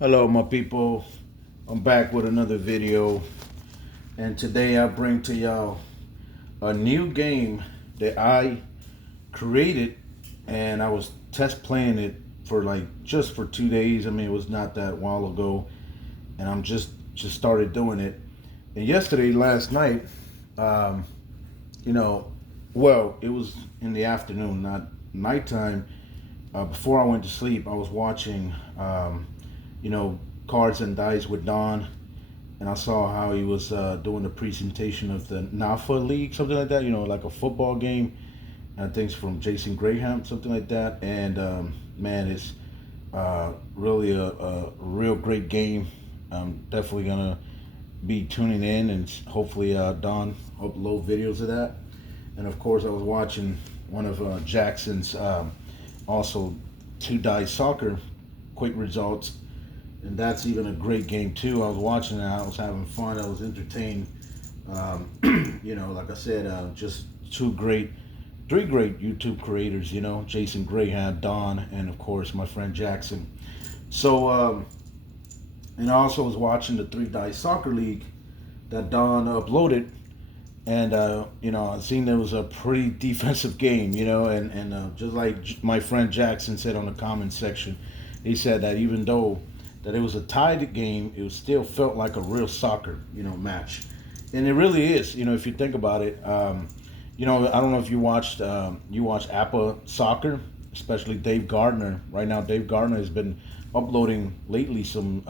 Hello, my people. I'm back with another video, and today I bring to y'all a new game that I created, and I was test playing it for just for 2 days. I mean, it was not that while ago, and I'm just started doing it. And last night, um, you know, well, it was in the afternoon, not nighttime. Before I went to sleep, I was watching, you know, Cards and Dice with Don, and I saw how he was doing the presentation of the NAFA League, something like that. You know, like a football game. I think it's from Jason Graham, something like that. And man, it's really a real great game. I'm definitely gonna be tuning in, and hopefully Don upload videos of that. And of course, I was watching one of Jackson's also two dice soccer quick results, and that's even a great game too. I was watching it, I was having fun, I was entertained. You know, like I said, just three great YouTube creators. You know, Jason Graham, Don, and of course my friend Jackson. So, and I also was watching the Three Dice Soccer League that Don uploaded, and you know, I seen there was a pretty defensive game, you know, and just like my friend Jackson said on the comment section, he said that even though that it was a tied game, it was still felt like a real soccer, you know, match, and it really is, you know, if you think about it. You know, I don't know if you watch Appa Soccer, especially Dave Gardner. Right now, Dave Gardner has been uploading lately some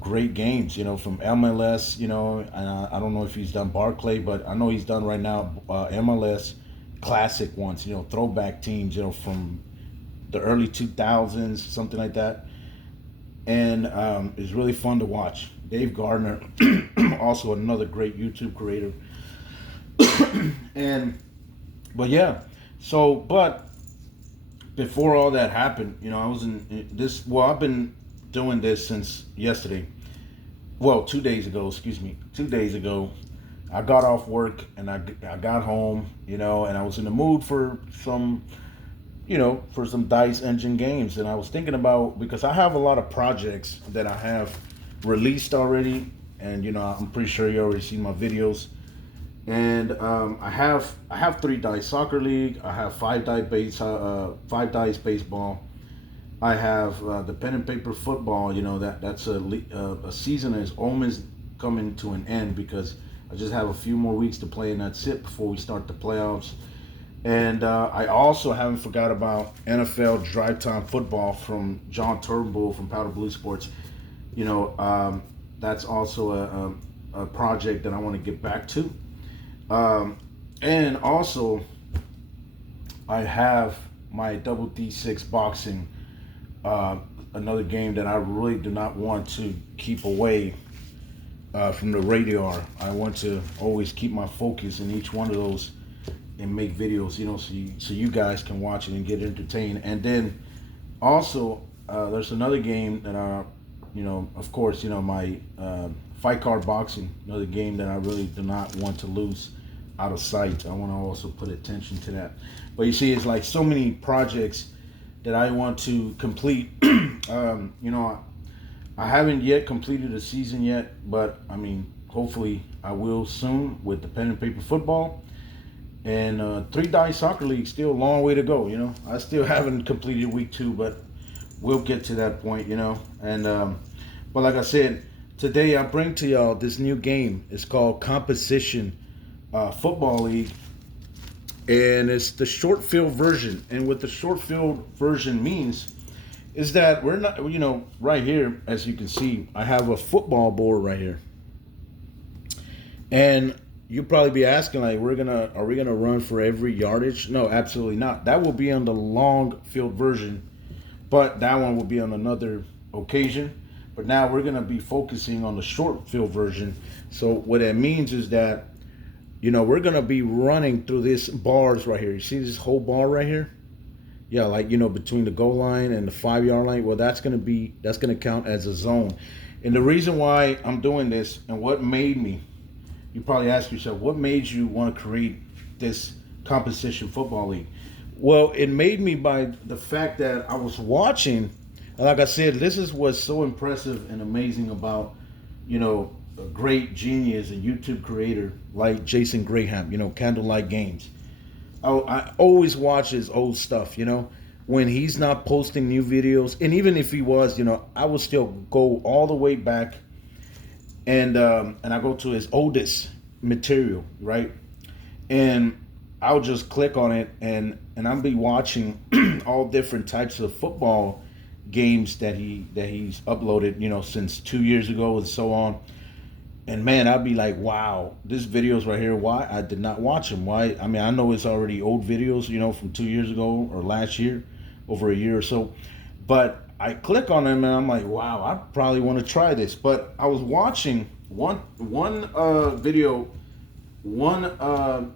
great games, you know, from MLS, you know, and I don't know if he's done Barclay, but I know he's done right now MLS classic ones, you know, throwback teams, you know, from the early 2000s, something like that. And it's really fun to watch. Dave Gardner, also another great YouTube creator. And, but yeah, so, but before all that happened, you know, I was in this, well, I've been doing this since yesterday. Well, 2 days ago, excuse me, 2 days ago, I got off work and I got home, you know, and I was in the mood for some, you know, for some Dice Engine games. And I was thinking about, because I have a lot of projects that I have released already. And, you know, I'm pretty sure you already seen my videos. And I have Three Dice Soccer League. I have Five Dice Baseball. I have the pen and paper football. You know, that's a season that is almost coming to an end, because I just have a few more weeks to play, and that's it before we start the playoffs. And I also haven't forgot about NFL Drive Time Football from John Turnbull from Powder Blue Sports. You know, that's also a project that I want to get back to. And also, I have my Double D6 boxing, another game that I really do not want to keep away from the radar. I want to always keep my focus in each one of those and make videos, you know, so you guys can watch it and get entertained. And then also, there's another game that you know, of course, you know, my fight card boxing, another game that I really do not want to lose out of sight. I want to also put attention to that. But you see, it's like so many projects that I want to complete. You know, I haven't yet completed a season yet, but I mean, hopefully I will soon with the pen and paper football. And Three Dice Soccer League, still a long way to go, you know. I still haven't completed week 2, but we'll get to that point, you know. And but like I said, today I bring to y'all this new game. It's called Composition Football League, and it's the short field version. And what the short field version means is that we're not, you know, right here, as you can see, I have a football board right here, and you'll probably be asking, like, are we gonna run for every yardage? No, absolutely not. That will be on the long field version, but that one will be on another occasion. But now we're gonna be focusing on the short field version. So what that means is that, you know, we're gonna be running through these bars right here. You see this whole bar right here? Yeah, like, you know, between the goal line and the 5 yard line. Well, that's gonna count as a zone. And the reason why I'm doing this, and what made me, you probably ask yourself, what made you want to create this Composition Football League? Well, it made me by the fact that I was watching Like I said, this is what's so impressive and amazing about, a great genius and YouTube creator like Jason Graham, Candlelight Games. I always watch his old stuff, when he's not posting new videos. And even if he was, I will still go all the way back and I go to his oldest material, right? And I'll just click on it and I'll be watching all different types of football games that he's uploaded, since 2 years ago and so on. And man, I'd be like, wow, this video's right here. Why I did not watch them? Why? I mean, I know it's already old videos, from 2 years ago or last year, over a year or so. But I click on them and I'm like, wow, I probably want to try this. But I was watching one video, one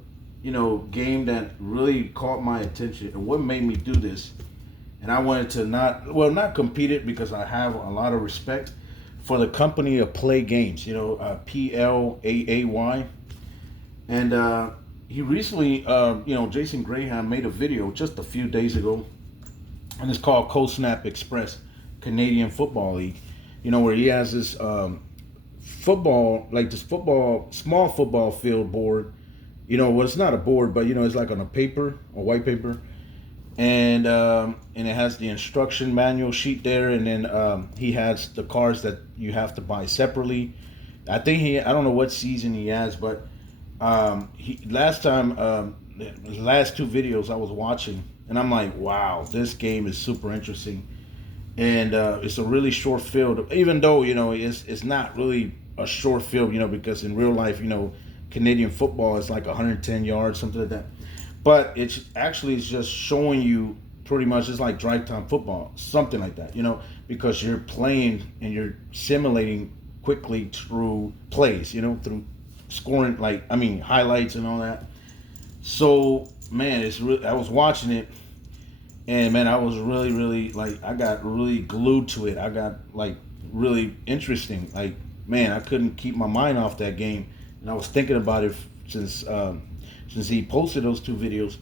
game that really caught my attention and what made me do this. And I wanted to not compete it because I have a lot of respect for the company of Play Games, Plaay. And he recently, Jason Graham made a video just a few days ago, and it's called Cold Snap Express Canadian Football League, where he has this small football field board. Well, it's not a board, but it's like on a paper, a white paper, and it has the instruction manual sheet there, and then he has the cards that you have to buy separately. I don't know what season he has, but he last time the last two videos I was watching, and I'm like, wow, this game is super interesting, and it's a really short field, even though it's not really a short field, because in real life, Canadian football is like 110 yards, something like that. But it's just showing you pretty much it's like drive time football, something like that, because you're playing and you're simulating quickly through plays, through scoring, highlights and all that. So man, I was watching it, and man, I was really, really I got really glued to it. I got really interesting. Man, I couldn't keep my mind off that game, and I was thinking about it since he posted those two videos.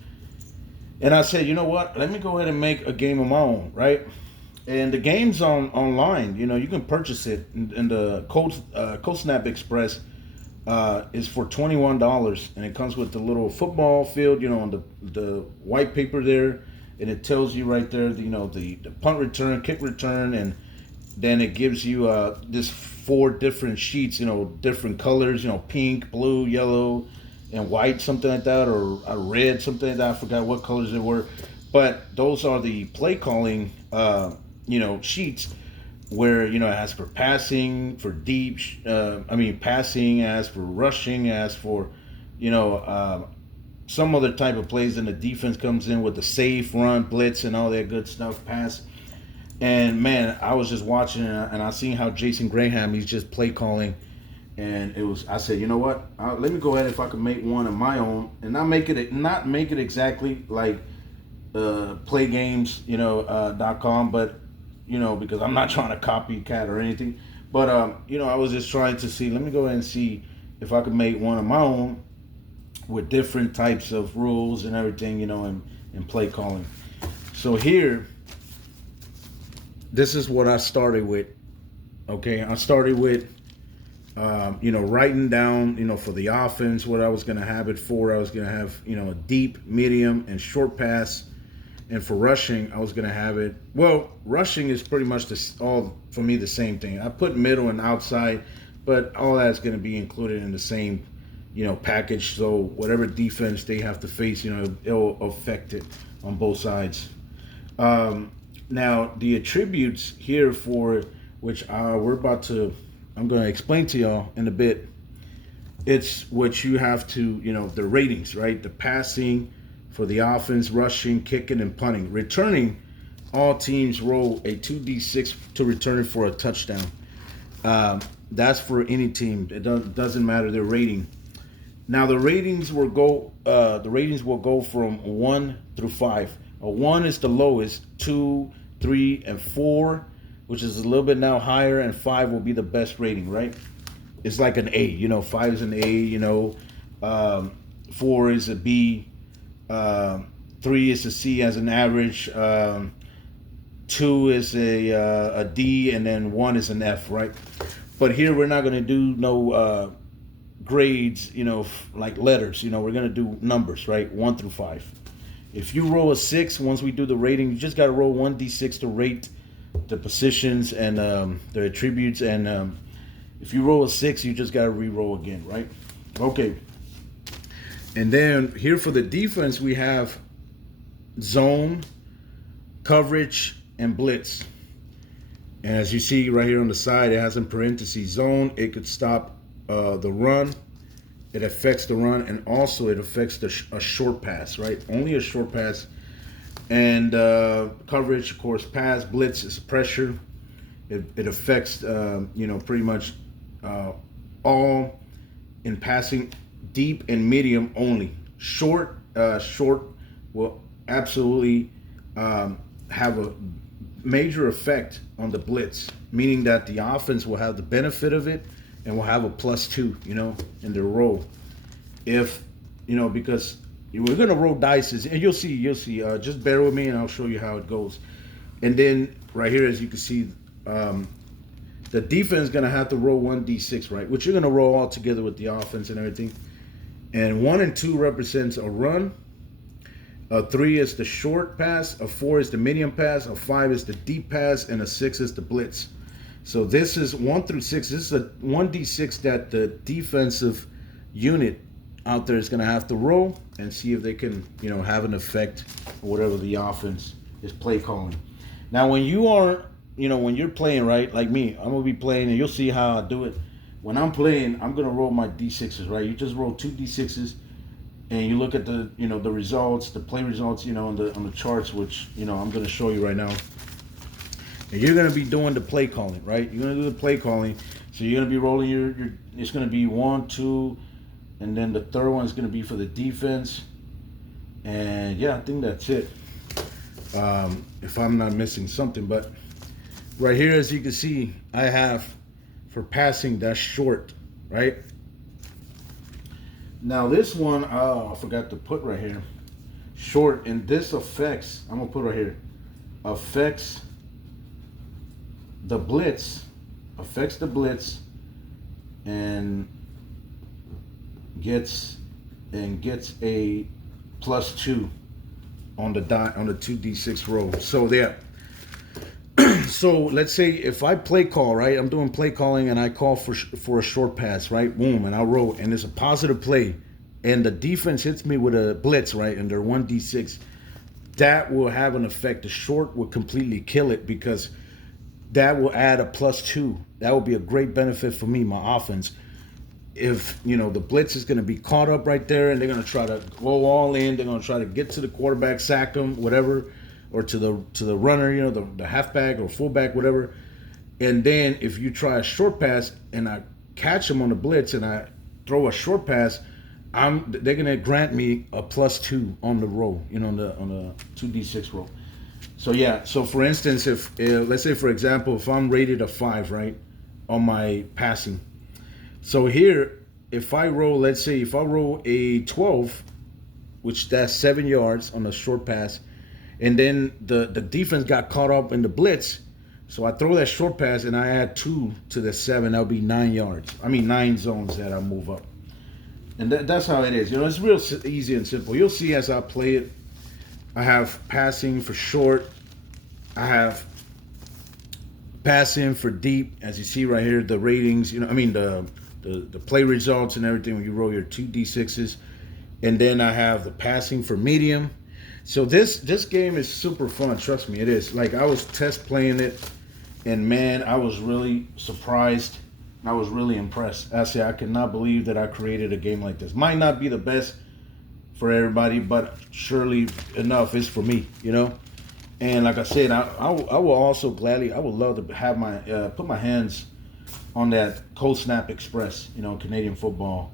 And I said, you know what? Let me go ahead and make a game of my own, right? And the game's online. You can purchase it. And the Cold Snap Express is for $21, and it comes with the little football field, on the white paper there, and it tells you right there, the punt return, kick return, and then it gives you this 4 different sheets, different colors, pink, blue, yellow, and white, something like that, or a red, something like that. I forgot what colors they were, but those are the play calling, sheets where it asks for passing, for deep, passing, asks for rushing, asks for, some other type of plays. And the defense comes in with the safe, run, blitz, and all that good stuff, pass. And man, I was just watching it, and I seen how Jason Graham, he's just play calling. And I said, you know what? Let me go ahead if I could make one of my own, and not make it exactly like playgames, .com, but because I'm not trying to copycat or anything. But I was just trying to see. Let me go ahead and see if I could make one of my own with different types of rules and everything, and play calling. So here, this is what I started with. Okay, I started with. Writing down, for the offense, what I was going to have it for. I was going to have, a deep, medium, and short pass. And for rushing, I was going to have it. Well, rushing is pretty much all for me the same thing. I put middle and outside, but all that's going to be included in the same, package. So whatever defense they have to face, it'll affect it on both sides. Now, the attributes here for which I'm going to explain to y'all in a bit. It's what you have to, the ratings, right? The passing for the offense, rushing, kicking, and punting. Returning, all teams roll a 2d6 to return it for a touchdown. That's for any team. It doesn't matter their rating. Now the ratings will go from 1 through 5. A 1 is the lowest, 2, 3, and 4, which is a little bit now higher, and 5 will be the best rating, right? It's like an A, 5 is an A, 4 is a B, 3 is a C as an average, 2 is a D, and then 1 is an F, right? But here we're not gonna do no grades, like letters. We're gonna do numbers, right? 1 through 5. If you roll a 6, once we do the rating, you just gotta roll 1d6 to rate the positions and the attributes. And if you roll a 6, you just gotta re-roll again, right? Okay. And then here for the defense, we have zone, coverage, and blitz. And as you see right here on the side, it has in parentheses zone. It could stop the run. It affects the run, and also it affects a short pass, right? Only a short pass. And coverage, of course, pass. Blitz is pressure. It affects, pretty much all in passing, deep and medium only. Short will absolutely have a major effect on the blitz, meaning that the offense will have the benefit of it and will have a +2, in their roll. If, because we're going to roll dice, and you'll see, just bear with me and I'll show you how it goes. And then right here, as you can see, the defense is going to have to roll 1d6, right? Which you're going to roll all together with the offense and everything. And 1 and 2 represents a run. 3 is the short pass, a 4 is the medium pass, a 5 is the deep pass, and a 6 is the blitz. So this is 1 through 6. This is a 1d6 that the defensive unit out there is going to have to roll and see if they can, have an effect or whatever the offense is play calling. Now, when you are, when you're playing, right, like me, I'm going to be playing, and you'll see how I do it. When I'm playing, I'm going to roll my d6s, right? You just roll 2 d6s. And you look at the, the results, the play results, on the charts, which, I'm going to show you right now. And you're going to be doing the play calling, right? You're going to do the play calling. So you're going to be rolling your it's going to be 1, 2, and then the third one is going to be for the defense. And yeah, I think that's it. If I'm not missing something, but right here, as you can see, I have for passing, that's short, right? Now this one, I forgot to put right here, short, and this affects, I'm gonna put right here, affects the blitz, and gets a +2 on the 2d6 roll. So there. So let's say if I play call, right? I'm doing play calling and I call for a short pass, right? Boom, and I roll, and it's a positive play, and the defense hits me with a blitz, right? And they're 1d6. That will have an effect. The short will completely kill it because that will add a +2. That will be a great benefit for me, my offense. If the blitz is going to be caught up right there, and they're going to try to go all in, they're going to try to get to the quarterback, sack him, whatever. Or to the runner, the halfback or fullback, whatever. And then if you try a short pass and I catch him on the blitz and I throw a short pass, they're gonna grant me a +2 on the roll, on the 2d6 roll. So yeah. So for instance, if let's say for example, if I'm rated a 5, right, on my passing. So here, if I roll, let's say if I roll a 12, which that's 7 yards on a short pass. And then the defense got caught up in the blitz. So I throw that short pass and I add 2 to the 7. That would be 9 yards. 9 zones that I move up. And that's how it is. It's real easy and simple. You'll see as I play it. I have passing for short. I have passing for deep. As you see right here, the ratings, the play results and everything when you roll your 2d6s. And then I have the passing for medium. So this game is super fun. Trust me, it is. Like, I was test playing it, and man, I was really surprised. I was really impressed. I cannot believe that I created a game like this. Might not be the best for everybody, but surely enough is for me, And like I said, I will also gladly, I would love to have my put my hands on that Cold Snap Express, Canadian football.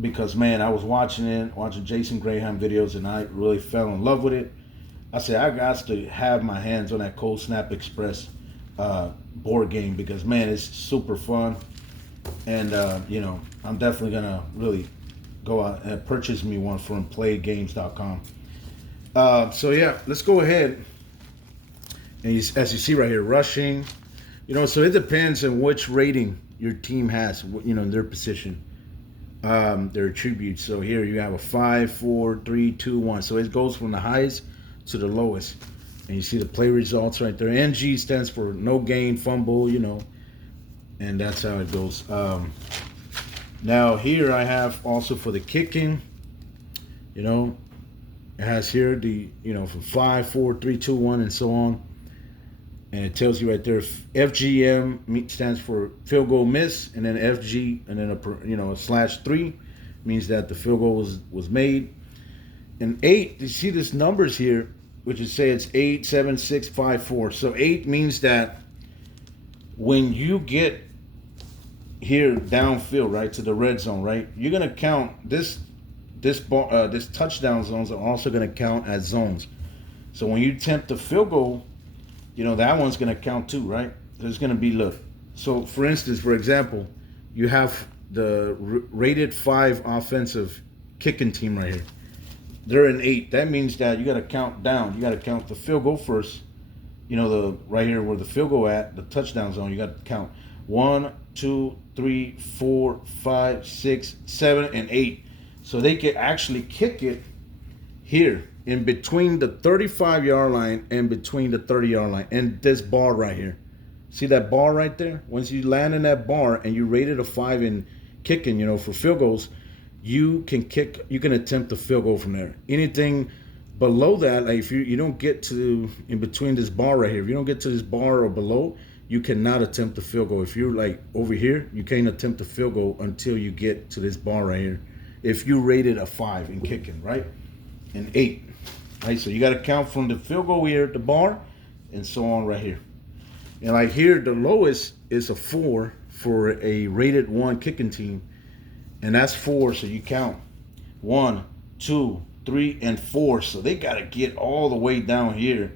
Because man, I was watching Jason Graham videos, and I really fell in love with it. I said I got to have my hands on that Cold Snap Express board game because man, it's super fun, and I'm definitely gonna really go out and purchase me one from playgames.com. So yeah, let's go ahead And as you see right here, rushing. So it depends on which rating your team has. Their position, their attributes. So here you have a 5, 4, 3, 2, 1. So it goes from the highest to the lowest. And you see the play results right there. NG stands for no gain, fumble. And that's how it goes. Now here I have also for the kicking. It has here the from 5, 4, 3, 2, 1, and so on. And it tells you right there, FGM stands for field goal miss, and then FG, and then a /3 means that the field goal was made. And 8, you see this numbers here, which is say it's 8, 7, 6, 5, 4. So 8 means that when you get here downfield, right, to the red zone, right, you're gonna count this touchdown zones are also gonna count as zones. So when you attempt the field goal, that one's going to count too, right? There's going to be, look. So, for instance, for example, you have the rated 5 offensive kicking team right here. They're an 8. That means that you got to count down. You got to count the field goal first. The right here where the field goal at, the touchdown zone, you got to count 1, 2, 3, 4, 5, 6, 7, and 8. So they can actually kick it here in between the 35-yard line and between the 30-yard line and this bar right here. See that bar right there? Once you land in that bar and you rated a 5 in kicking, for field goals, you can attempt the field goal from there. Anything below that, like if you don't get to in between this bar right here, if you don't get to this bar or below, you cannot attempt the field goal. If you're like over here, you can't attempt the field goal until you get to this bar right here. If you rated a 5 in kicking, right? And 8. Right, so you got to count from the field goal here at the bar and so on right here. And like here, the lowest is a 4 for a rated 1 kicking team. And that's 4, so you count 1, 2, 3, and 4. So they got to get all the way down here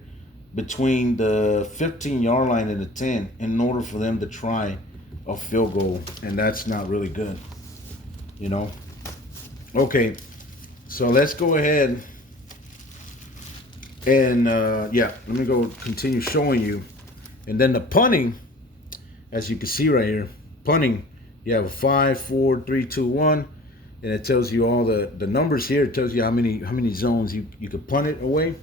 between the 15-yard line and the 10 in order for them to try a field goal. And that's not really good, Okay, so let's go ahead. And let me go continue showing you. And then the punting, as you can see right here, punting, you have a 5, 4, 3, 2, 1, and it tells you all the numbers here. It tells you how many zones you could punt it away.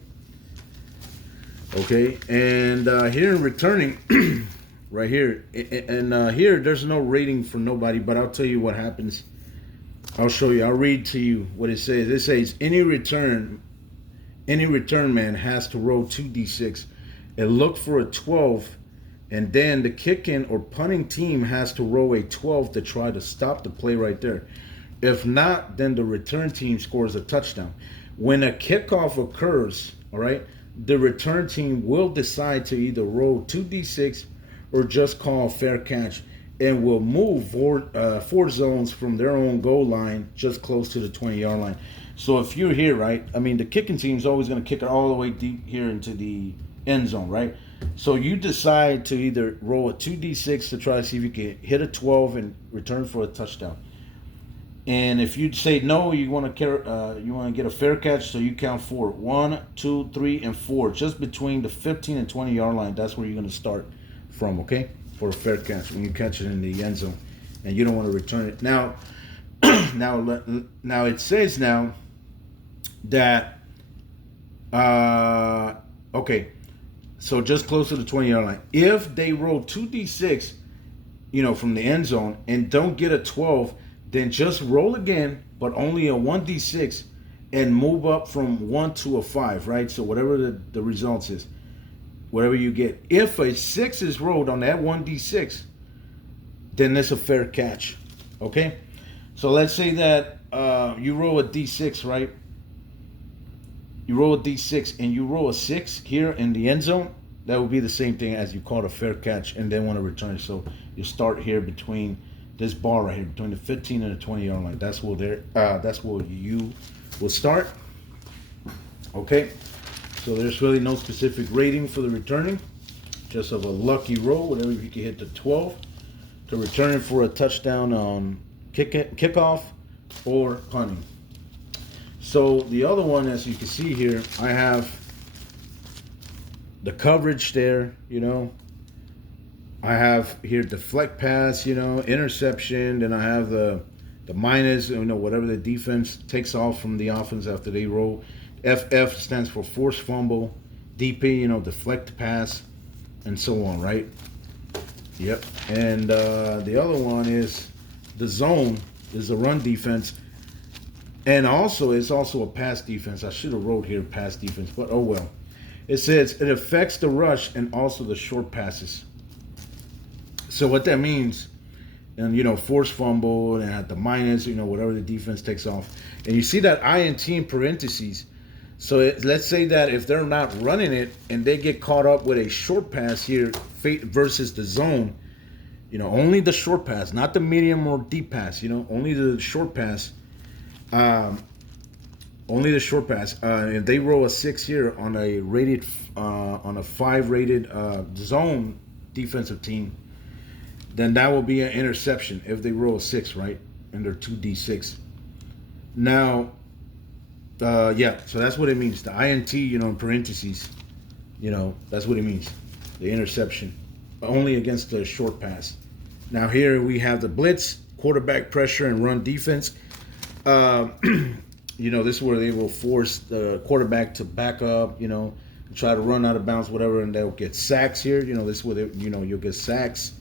Okay, and here in returning, right here, and here there's no rating for nobody, but I'll tell you what happens. I'll show you. I'll read to you what it says. It says any return man has to roll 2d6 and look for a 12, and then the kicking or punting team has to roll a 12 to try to stop the play right there. If not, then the return team scores a touchdown. When a kickoff occurs, all right, the return team will decide to either roll 2d6 or just call a fair catch, and will move 4 zones from their own goal line just close to the 20-yard line. So if you're here, right, I mean, the kicking team is always going to kick it all the way deep here into the end zone, right? So you decide to either roll a 2d6 to try to see if you can hit a 12 and return for a touchdown. And if you say no, you want to get a fair catch, so you count 4. 1, 2, 3, and 4. Just between the 15 and 20-yard line, that's where you're going to start from, okay? For a fair catch when you catch it in the end zone. And you don't want to return it. Now, now it says now that okay, so just close to the 20-yard line. If they roll 2d6, from the end zone and don't get a 12, then just roll again, but only a 1d6, and move up from 1 to a 5, right? So whatever the results is, whatever you get. If a 6 is rolled on that 1d6, then it's a fair catch, okay? So let's say that you roll a d6, right? You roll a d6 and you roll a 6 here in the end zone. That would be the same thing as you call a fair catch and then want to return it. So you start here between this bar right here, between the 15 and the 20-yard line. That's where you will start. Okay. So there's really no specific rating for the returning, just of a lucky roll, whatever you can hit the 12 to return it for a touchdown on kickoff or punting. So the other one, as you can see here, I have the coverage there, I have here deflect pass, interception. Then I have the minus, whatever the defense takes off from the offense after they roll. FF stands for force fumble. DP, deflect pass, and so on, right? Yep. And the other one is the zone is a run defense. And also, it's also a pass defense. I should have wrote here pass defense, but oh well. It says it affects the rush and also the short passes. So what that means, and force fumble and at the minus, whatever the defense takes off. And you see that INT in parentheses. So let's say that if they're not running it and they get caught up with a short pass here versus the zone, only the short pass, not the medium or deep pass, only the short pass. Only the short pass. If they roll a 6 here on a 5 rated zone defensive team, then that will be an interception if they roll a 6, right? And they're 2d6. Now, so that's what it means. The INT, in parentheses, that's what it means. The interception, only against the short pass. Now here we have the blitz, quarterback pressure, and run defense. This is where they will force the quarterback to back up, and try to run out of bounds, whatever, and they'll get sacks here. This is where you'll get sacks,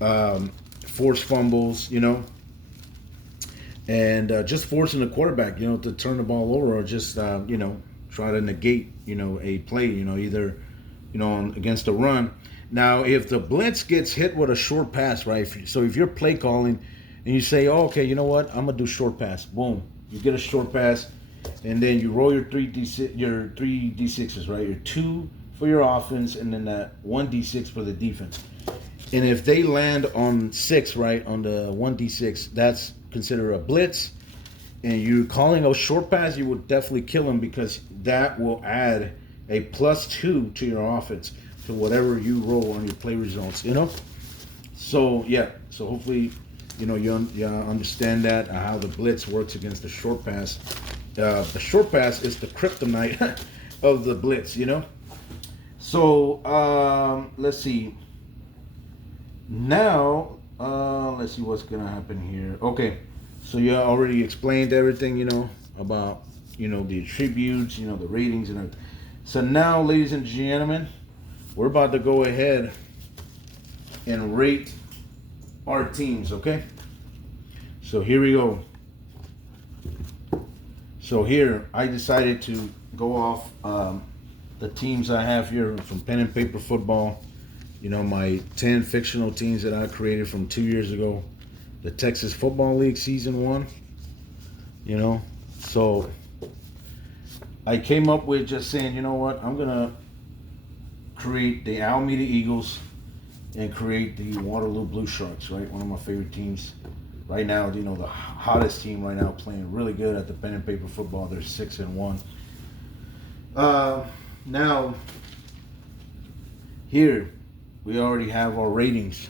force fumbles, and just forcing the quarterback, to turn the ball over or just, try to negate, a play, either, against the run. Now, if the blitz gets hit with a short pass, right? So if you're play calling and you say, oh, okay, you know what? I'm gonna do short pass. Boom, you get a short pass, and then you roll your 3d6s, right? Your 2 for your offense, and then that 1d6 for the defense. And if they land on 6, right, on the 1d6, that's considered a blitz. And you're calling a short pass, you would definitely kill them because that will add a +2 to your offense, to whatever you roll on your play results, So, yeah. So hopefully, you understand that, how the blitz works against the short pass. The short pass is the kryptonite of the blitz, So, let's see. Now, let's see what's going to happen here. Okay. So you already explained everything, about, the attributes, the ratings and everything. So now, ladies and gentlemen, we're about to go ahead and rate our teams, okay? So here we go. So here, I decided to go off the teams I have here from Pen and Paper Football. My 10 fictional teams that I created from 2 years ago. The Texas Football League Season 1. So I came up with just saying, you know what? I'm going to create the Alameda Eagles and create the Waterloo Blue Sharks, right? One of my favorite teams right now. The hottest team right now, playing really good at the Pen and Paper Football. They're 6-1. Now, here we already have our ratings.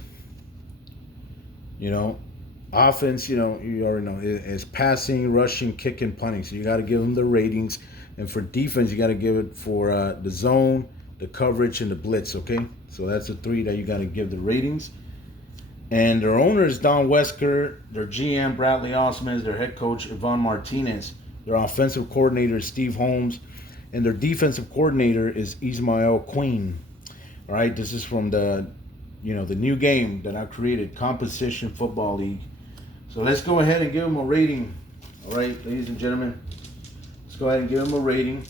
Offense, you already know, is passing, rushing, kicking, punting. So you got to give them the ratings. And for defense, you got to give it for the zone, the coverage, and the blitz, okay? So that's the 3 that you got to give the ratings. And their owner is Don Wesker, their GM, Bradley Osmond, their head coach, Ivan Martinez, their offensive coordinator, Steve Holmes, and their defensive coordinator is Ismael Queen. All right, this is from the new game that I created, Composition Football League. So let's go ahead and give them a rating. All right, ladies and gentlemen, let's go ahead and give them a rating.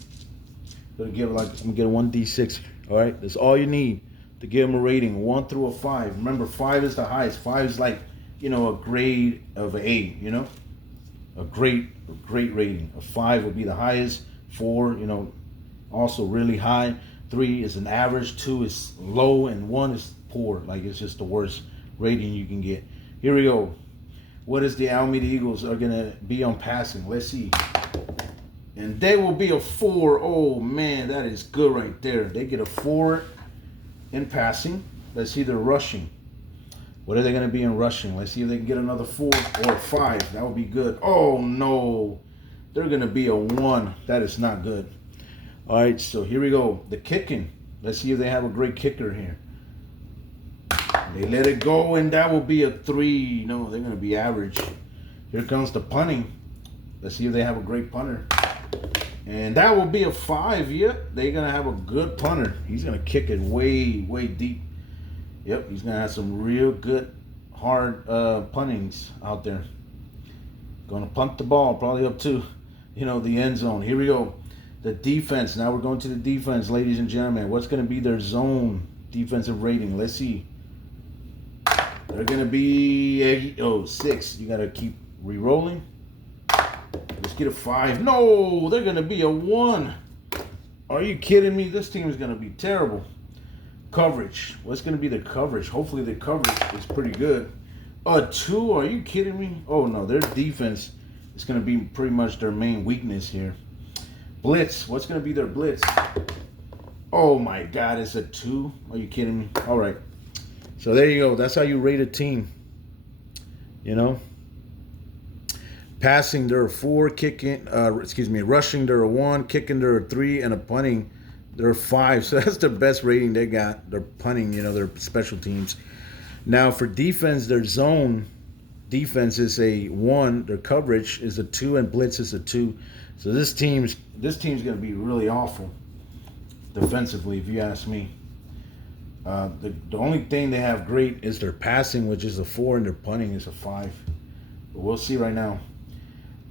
I'm gonna get a 1d6. All right, that's all you need to give them a rating, 1 through a 5. Remember, 5 is the highest. 5 is like, a grade of A. A great rating. A 5 would be the highest. 4, also really high. 3 is an average. 2 is low, and 1 is poor. Like, it's just the worst rating you can get. Here we go. What is the Alameda Eagles are gonna be on passing? Let's see. And they will be a 4. Oh man, that is good right there. They get a 4 in passing. Let's see their rushing. What are they gonna be in rushing? Let's see if they can get another 4 or a 5. That would be good. Oh no, they're gonna be a 1. That is not good. All right, so here we go. The kicking. Let's see if they have a great kicker here. They let it go, and that will be a 3. No, they're going to be average. Here comes the punting. Let's see if they have a great punter. And that will be a 5. Yep, they're going to have a good punter. He's going to kick it way, way deep. Yep, he's going to have some real good, hard puntings out there. Going to punt the ball probably up to, the end zone. Here we go. The defense. Now we're going to the defense, ladies and gentlemen. What's going to be their zone defensive rating? Let's see. They're going to be 6. You got to keep re-rolling. Let's get a 5. No, they're going to be a 1. Are you kidding me? This team is going to be terrible. Coverage. What's going to be the coverage? Hopefully the coverage is pretty good. A 2? Are you kidding me? Oh, no. Their defense is going to be pretty much their main weakness here. Blitz. What's going to be their blitz? Oh, my God. It's a 2. Are you kidding me? All right. So there you go. That's how you rate a team. Passing, they're a 4. Kicking, rushing, they're a 1. Kicking, they're a 3. And a punting, they're a 5. So that's the best rating they got. They're punting, their special teams. Now for defense, their zone defense is a 1. Their coverage is a 2, and blitz is a 2. So this team's going to be really awful defensively, if you ask me. The only thing they have great is their passing, which is a 4, and their punting is a 5. But we'll see right now.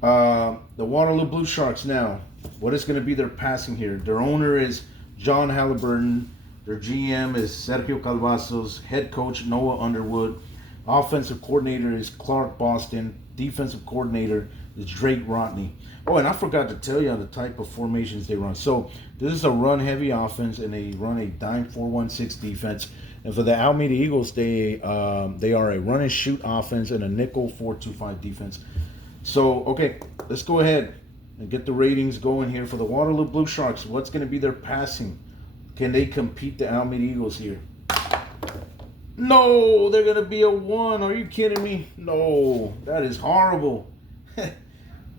The Waterloo Blue Sharks now. What is going to be their passing here? Their owner is John Halliburton. Their GM is Sergio Calvazos. Head coach Noah Underwood. Offensive coordinator is Clark Boston. Defensive coordinator is Drake Rodney. Oh, and I forgot to tell you the type of formations they run. So this is a run-heavy offense, and they run a dime 4-1-6 defense. And for the Alameda Eagles, they are a run-and-shoot offense and a nickel 4-2-5 defense. So, okay, let's go ahead and get the ratings going here for the Waterloo Blue Sharks. What's going to be their passing? Can they compete the Alameda Eagles here? No, they're going to be a 1. Are you kidding me? No, that is horrible.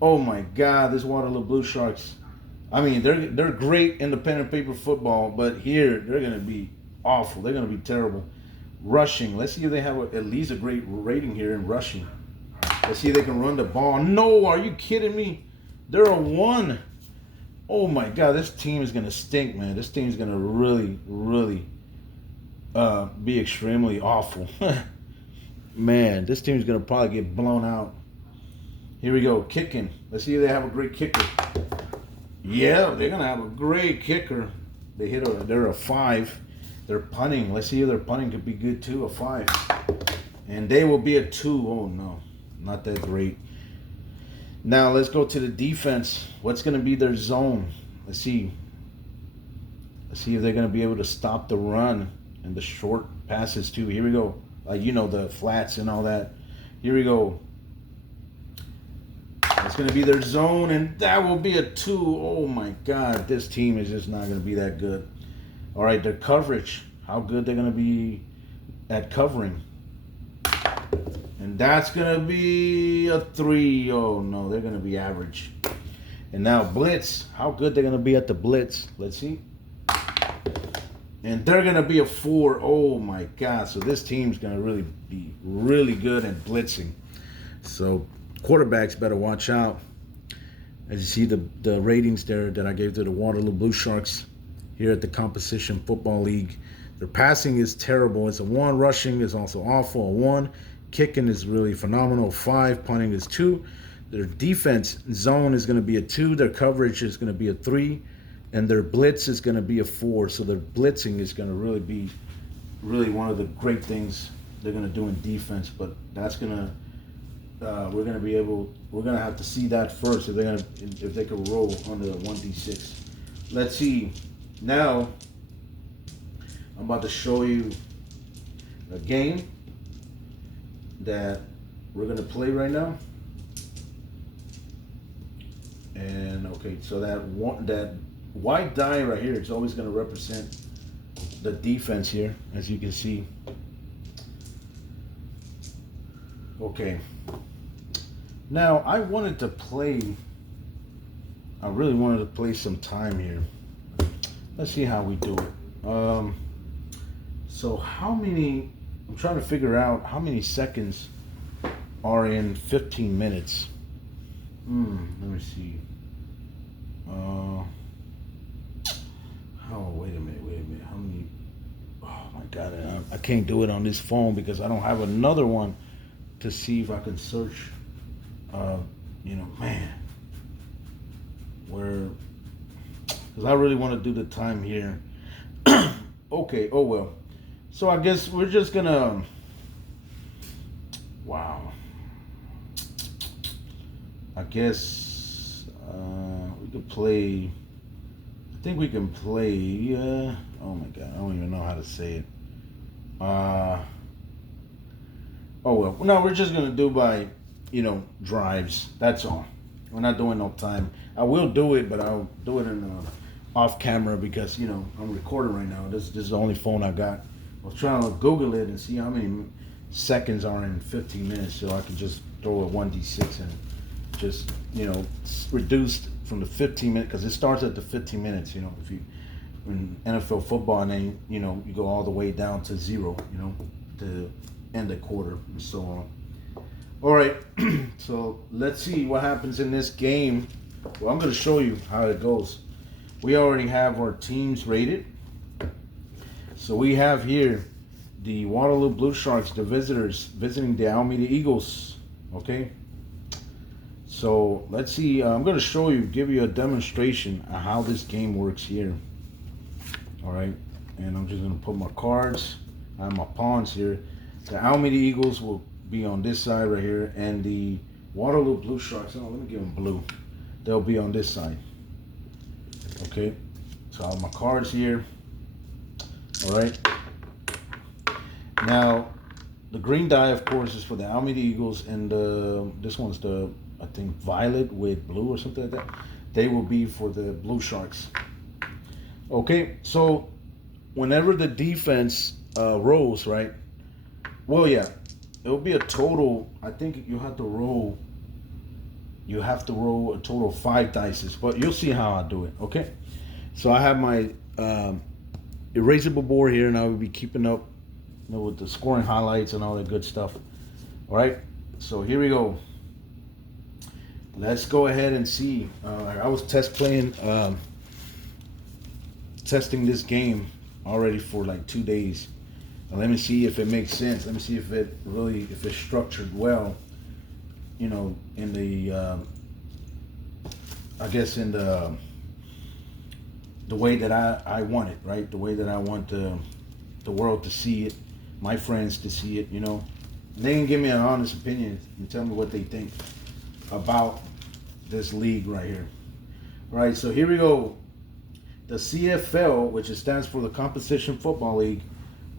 Oh, my God, this Waterloo Blue Sharks. I mean, they're great in the pen and paper football, but here they're going to be awful. They're going to be terrible. Rushing. Let's see if they have at least a great rating here in rushing. Let's see if they can run the ball. No, are you kidding me? They're a 1. Oh, my God, this team is going to stink, man. This team is going to really, really be extremely awful. Man, this team is going to probably get blown out. Here we go, kicking. Let's see if they have a great kicker. Yeah, they're going to have a great kicker. They're a 5. They're punting. Let's see if their punting could be good too, a 5. And they will be a 2. Oh, no, not that great. Now, let's go to the defense. What's going to be their zone? Let's see. Let's see if they're going to be able to stop the run and the short passes too. Here we go. The flats and all that. Here we go. It's going to be their zone, and that will be a 2. Oh, my God. This team is just not going to be that good. All right, their coverage. How good they're going to be at covering. And that's going to be a 3. Oh, no, they're going to be average. And now blitz. How good they're going to be at the blitz. Let's see. And they're going to be a 4. Oh, my God. So this team's going to really be really good at blitzing. So quarterbacks better watch out. As you see the ratings there that I gave to the Waterloo Blue Sharks here at the Composition Football League. Their passing is terrible. It's a 1. Rushing is also awful, a 1. Kicking is really phenomenal, 5. Punting is 2. Their defense zone is going to be a 2. Their coverage is going to be a 3. And their blitz is going to be a 4. So their blitzing is going to really be one of the great things they're going to do in defense. But that's going to we're going to have to see that first if they can roll under the 1d6. Let's see. Now I'm about to show you a game that we're going to play right now. And okay, so that white die right here is always going to represent the defense here, as you can see. Okay. Now, I really wanted to play some time here. Let's see how we do it. Um, so how many? I'm trying to figure out how many seconds are in 15 minutes. Let me see. Uh, wait a minute, How many? Oh my God, I can't do it on this phone because I don't have another one to see if I can search. Uh, man, where? Because I really want to do the time here. Okay. Oh well. So I guess we're just gonna. Wow. I guess we could play. I think we can play. Oh my God, I don't even know how to say it. Uh, oh well. No, we're just gonna do by, drives. That's all. We're not doing no time. I will do it, but I'll do it in off camera because I'm recording right now. This is the only phone I got. I was trying to Google it and see how many seconds are in 15 minutes, so I can just throw a 1d6 and just reduced from the 15 minutes because it starts at the 15 minutes. If you in NFL football, and then you go all the way down to 0. To end the quarter and so on. All right, so let's see what happens in this game. Well, I'm going to show you how it goes. We already have our teams rated. So we have here the Waterloo Blue Sharks, the visitors, visiting the Alameda Eagles. Okay. So let's see. I'm going to show you, give you a demonstration of how this game works here. All right. And I'm just going to put my cards. I have my pawns here. The Alameda Eagles will be on this side right here. And the Waterloo Blue Sharks, let me give them blue. They'll be on this side. Okay. So I have my cards here. All right. Now, the green die, of course, is for the Alameda Eagles. And this one's I think, violet with blue or something like that. They will be for the Blue Sharks. Okay, so whenever the defense rolls, right? Well, yeah, it will be a total. I think you have to roll. You have to roll a total of 5 dice, but you'll see how I do it. Okay, so I have my erasable board here, and I will be keeping up with the scoring highlights and all that good stuff. All right, so here we go. Let's go ahead and see. I was testing this game already for like 2 days. And let me see if it makes sense. Let me see if it's structured well. In the, I guess in the way that I want it, right? The way that I want the world to see it, my friends to see it. They can give me an honest opinion and tell me what they think about this league right here. All right, so here we go. The CFL, which stands for the Competition Football League,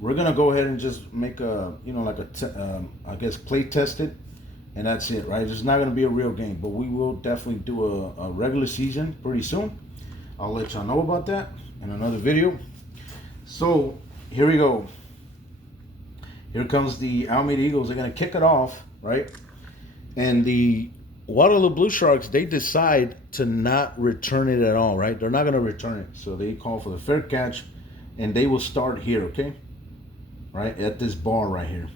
we're gonna go ahead and just make a, I guess play test it, and that's it, right? It's not gonna be a real game, but we will definitely do a regular season pretty soon. I'll let y'all know about that in another video. So here we go. Here comes the Alameda Eagles. They're gonna kick it off, right? And the Waterloo Blue Sharks, they decide to not return it at all, right? They're not going to return it. So they call for the fair catch, and they will start here, okay? Right, at this bar right here.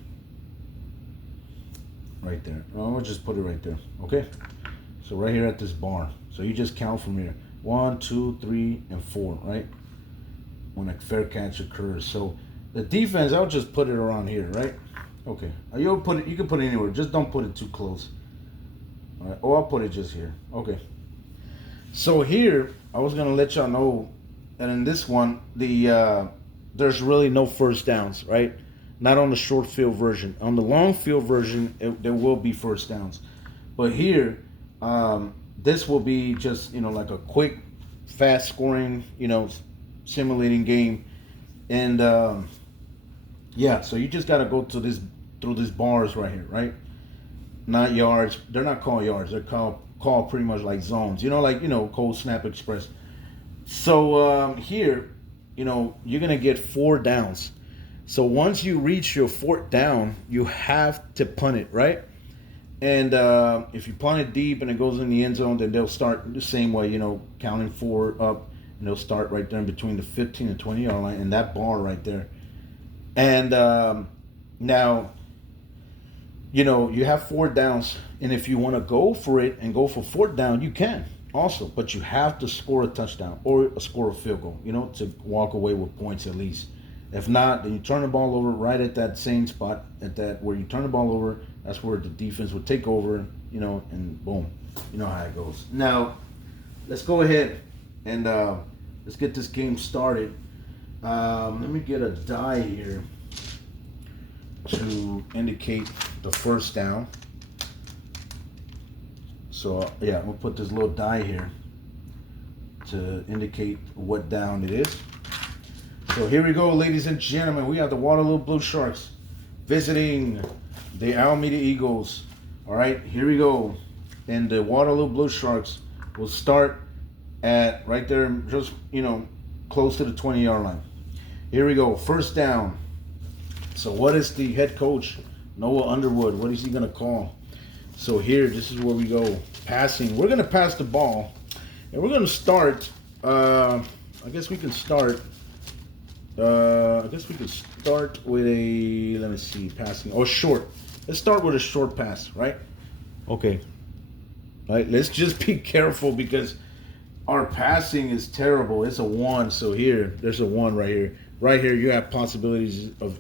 Right there. Well, I'm going to just put it right there, okay? So right here at this bar. So you just count from here. 1, 2, 3, and 4, right? When a fair catch occurs. So the defense, I'll just put it around here, right? Okay. You can put it anywhere. Just don't put it too close. All right. Oh, I'll put it just here. Okay. So here, I was gonna let y'all know that in this one, there's really no first downs, right? Not on the short field version. On the long field version, there will be first downs, but here, this will be just like a quick, fast scoring, simulating game, and yeah. So you just gotta go through these bars right here, right? Not yards. They're not called yards. They're called pretty much like zones. Cold snap express. So here, you're gonna get 4 downs. So once you reach your 4th down, you have to punt it, right? And if you punt it deep and it goes in the end zone, then they'll start the same way, counting 4 up and they'll start right there in between the 15 and 20-yard line, and that bar right there. And now, you know, you have 4 downs, and if you want to go for it and go for 4th down, you can also, but you have to score a touchdown or score a field goal, you know, to walk away with points at least. If not, then you turn the ball over right at that same spot, at that where you turn the ball over. That's where the defense would take over, you know, and boom, you know how it goes. Now, let's go ahead and let's get this game started. Let me get a die here to indicate the 1st down. So yeah, I'm gonna put this little die here to indicate what down it is. So here we go, ladies and gentlemen. We have the Waterloo Blue Sharks visiting the Alameda Eagles. All right, here we go. And the Waterloo Blue Sharks will start at right there, just, you know, close to the 20-yard line. Here we go, 1st down. So what is the head coach, Noah Underwood, what is he going to call? So here, this is where we go. Passing. We're going to pass the ball. And we're going to start, I guess we can start with a, let me see, passing. Oh, short. Let's start with a short pass, right? Okay. All right, let's just be careful because our passing is terrible. It's a 1. So here, there's a 1 right here. Right here, you have possibilities of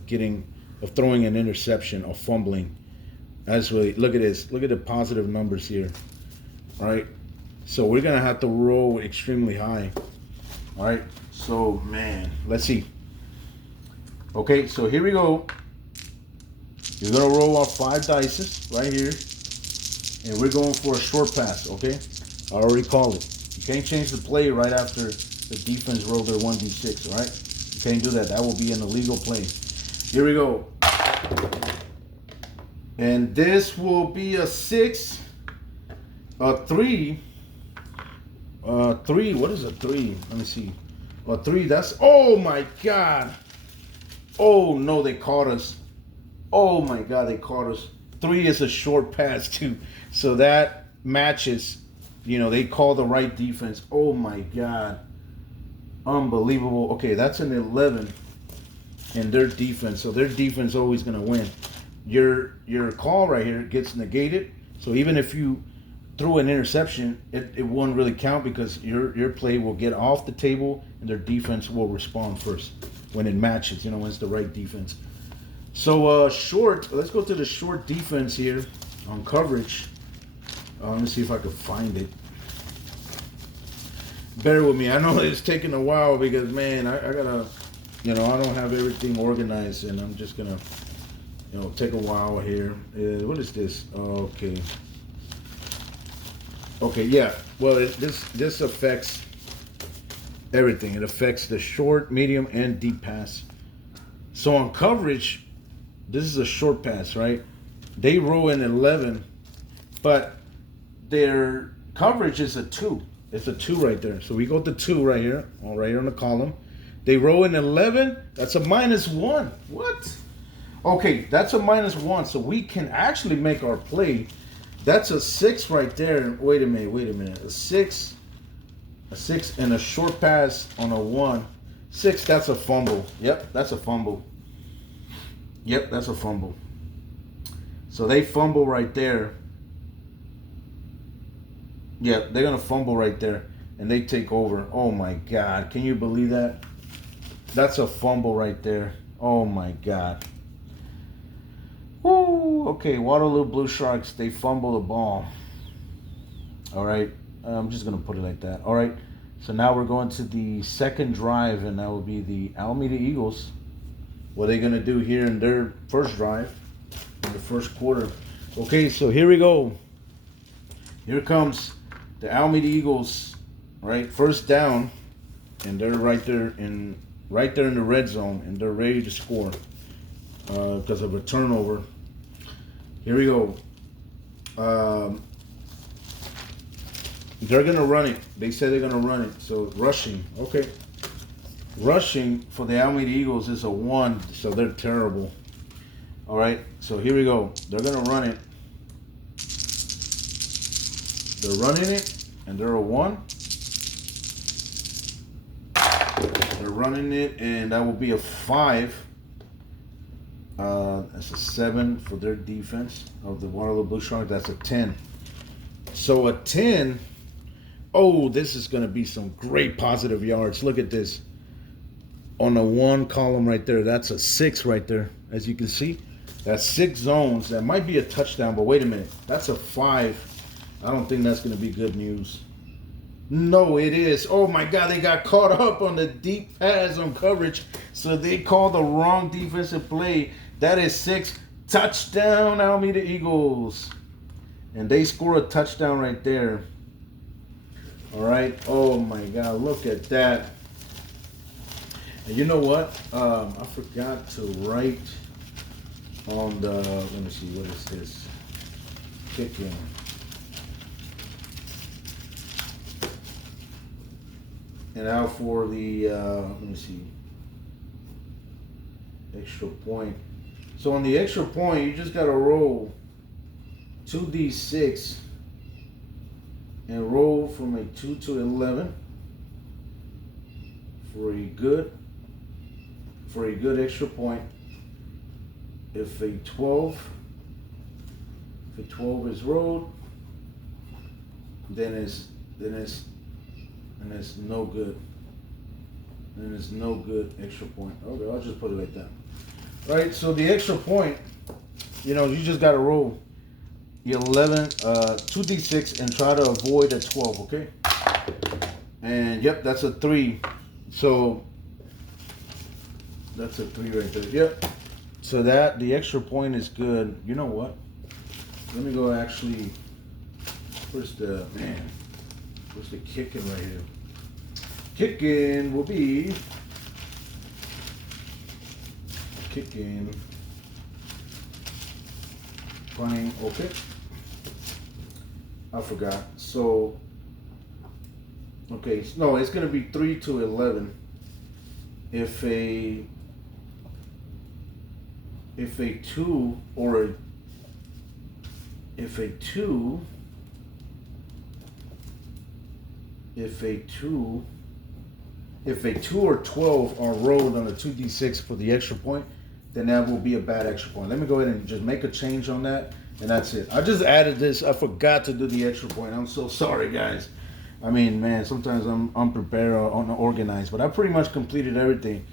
throwing an interception or fumbling. That's really, look at this. Look at the positive numbers here. All right. So we're going to have to roll extremely high. All right. So, man, let's see. Okay, so here we go. You're going to roll off 5 dice right here. And we're going for a short pass, okay? I already called it. You can't change the play right after the defense rolled their 1d6, all right? You can't do that. That will be an illegal play. Here we go. And this will be a 6, a 3. 3, what is a 3? Let me see. A 3, that's, oh my God. Oh no, they caught us. Oh my God, they caught us. 3 is a short pass too. So that matches, you know, they call the right defense. Oh my God. Unbelievable. Okay, that's an 11 in their defense. So their defense always going to win. Your call right here gets negated. So even if you threw an interception, it won't really count because your play will get off the table and their defense will respond first when it matches, you know, when it's the right defense. So short, let's go to the short defense here on coverage. Let me see if I can find it. Bear with me. I know it's taking a while because, man, I gotta, you know, I don't have everything organized and I'm just gonna, you know, take a while here. What is this? Okay. Okay, yeah. Well, this affects everything. It affects the short, medium, and deep pass. So on coverage, this is a short pass, right? They roll in 11, but their coverage is a 2. It's a 2 right there. So we go to 2 right here, all right here on the column. They roll in 11. That's a -1. What? Okay, that's a -1. So we can actually make our play. That's a 6 right there. Wait a minute. A 6 and a short pass on a 1. 6, that's a fumble. Yep, that's a fumble. Yep, that's a fumble. So they fumble right there. Yep, they're going to fumble right there. And they take over. Oh, my God. Can you believe that? That's a fumble right there. Oh, my God. Woo. Okay, Waterloo Blue Sharks, they fumble the ball. All right. I'm just going to put it like that. All right. So now we're going to the second drive, and that will be the Alameda Eagles. What are they going to do here in their first drive, in the first quarter? Okay, so here we go. Here comes the Alameda Eagles, right? First down, and they're right there in the red zone, and they're ready to score because of a turnover. Here we go. They're going to run it. They said they're going to run it. So rushing. Okay. Rushing for the Alameda Eagles is a 1. So they're terrible. All right. So here we go. They're going to run it. They're running it. And they're a 1. They're running it, and that will be a 5. That's a 7 for their defense of the Waterloo Blue Sharks. That's a 10. So a 10. Oh, this is going to be some great positive yards. Look at this. On the 1 column right there, that's a 6 right there. As you can see, that's 6 zones. That might be a touchdown, but wait a minute. That's a 5. I don't think that's going to be good news. No, it is. Oh my God, they got caught up on the deep pass on coverage. So they called the wrong defensive play. That is 6. Touchdown, Alameda Eagles. And they score a touchdown right there. All right. Oh my God, look at that. And you know what? I forgot to write on the, let me see, what is this? Kicking. And now for the, let me see, extra point. So on the extra point, you just got to roll 2d6 and roll from a 2 to 11 for a good extra point. If a 12 is rolled, then it's no good. Then it's no good extra point. Okay, I'll just put it like that. Right, so the extra point, you know, you just got to roll the 11, 2d6 and try to avoid a 12, okay? And yep, that's a 3. So that's a 3 right there. Yep. So that the extra point is good. You know what? Let me go actually. Where's the kicking right here? Kicking will be playing. Okay. I forgot. So okay, no, it's gonna be 3 to 11. If a 2 or if a 2 or 12 are rolled on a 2d6 for the extra point, then that will be a bad extra point. Let me go ahead and just make a change on that, and that's it. I just added this. I forgot to do the extra point. I'm so sorry, guys. I mean, man, sometimes I'm unprepared or unorganized, but I pretty much completed everything.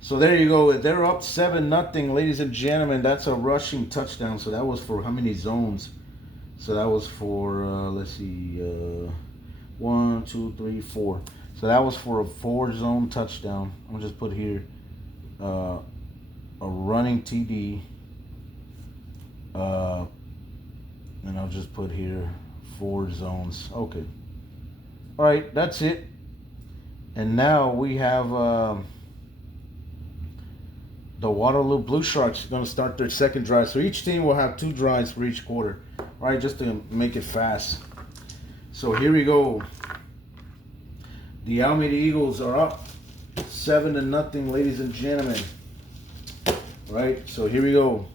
So there you go. They're up 7-0, ladies and gentlemen. That's a rushing touchdown. So that was for how many zones? So that was for, let's see, 1, 2, 3, 4. So that was for a 4-zone touchdown. I'm just put here a running TD. And I'll just put here 4 zones. Okay. All right, that's it. And now we have the Waterloo Blue Sharks going to start their second drive. So each team will have 2 drives for each quarter, right? Just to make it fast. So here we go. The Alameda Eagles are up 7-0, ladies and gentlemen. Right? So here we go.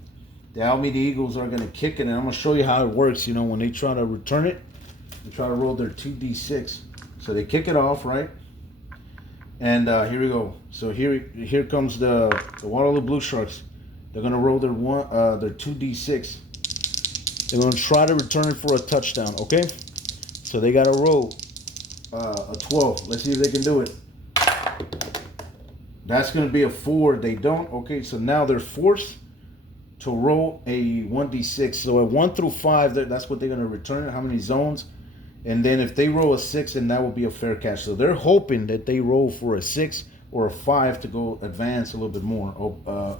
The Alameda Eagles are going to kick it, and I'm going to show you how it works. You know, when they try to return it, they try to roll their 2d6. So they kick it off, right? And here we go. So here comes the Waterloo Blue Sharks. They're going to roll their 2d6. They're going to try to return it for a touchdown, okay? So they got to roll a 12. Let's see if they can do it. That's going to be a 4. They don't. Okay, so now they're forced to roll a 1d6. So at 1 through 5, that's what they're going to return. How many zones? And then if they roll a 6, then that will be a fair catch. So they're hoping that they roll for a 6 or a 5 to go advance a little bit more